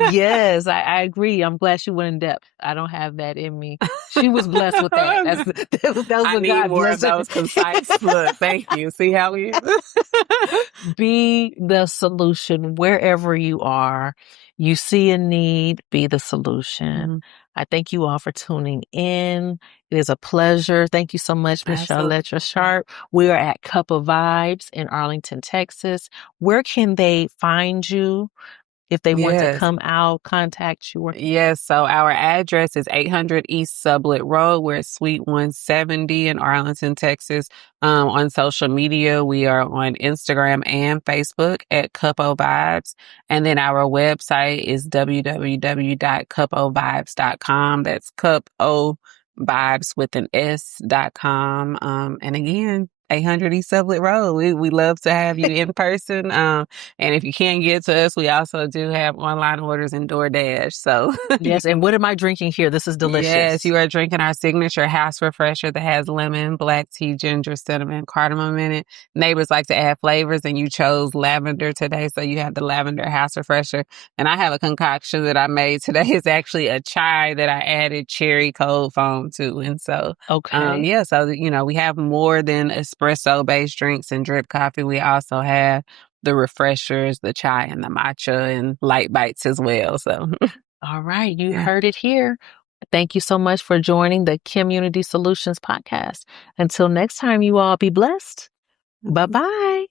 yes, I agree. I'm glad she went in depth. I don't have that in me. She was blessed with that. That was I what need God more of blessed her. those concise. Look, thank you. See how we. Be the solution wherever you are. You see a need, be the solution. Mhm. I thank you all for tuning in. It is a pleasure. Thank you so much, Ms. Charletra Absolutely. Sharp. We are at Cup of Vibes in Arlington, Texas. Where can they find you if they want to Yes. come out, contact you? Yes, so our address is 800 East Sublet Road. We're at Suite 170 in Arlington, Texas. On social media, we are on Instagram and Facebook at Cupo Vibes. And then our website is www.cupovibes.com. That's Cupo Vibes with an S.com. And again, 800 East Sublet Road. We love to have you in person. And if you can't get to us, we also do have online orders and DoorDash. So you Yes, and can, what am I drinking here? This is yes, delicious. you are drinking our signature house refresher that has lemon, black tea, ginger, cinnamon, cardamom in it. Neighbors like to add flavors, and you chose lavender today. So you have the lavender house refresher. And I have a concoction that I made today. It's actually a chai that I added cherry cold foam to. And so, Okay. yeah, so, we have more than espresso based drinks and drip coffee. We also have the refreshers, the chai and the matcha and light bites as well. So All right. You yeah. heard it here. Thank you so much for joining the Community Solutions podcast. Until next time, you all be blessed. Bye bye.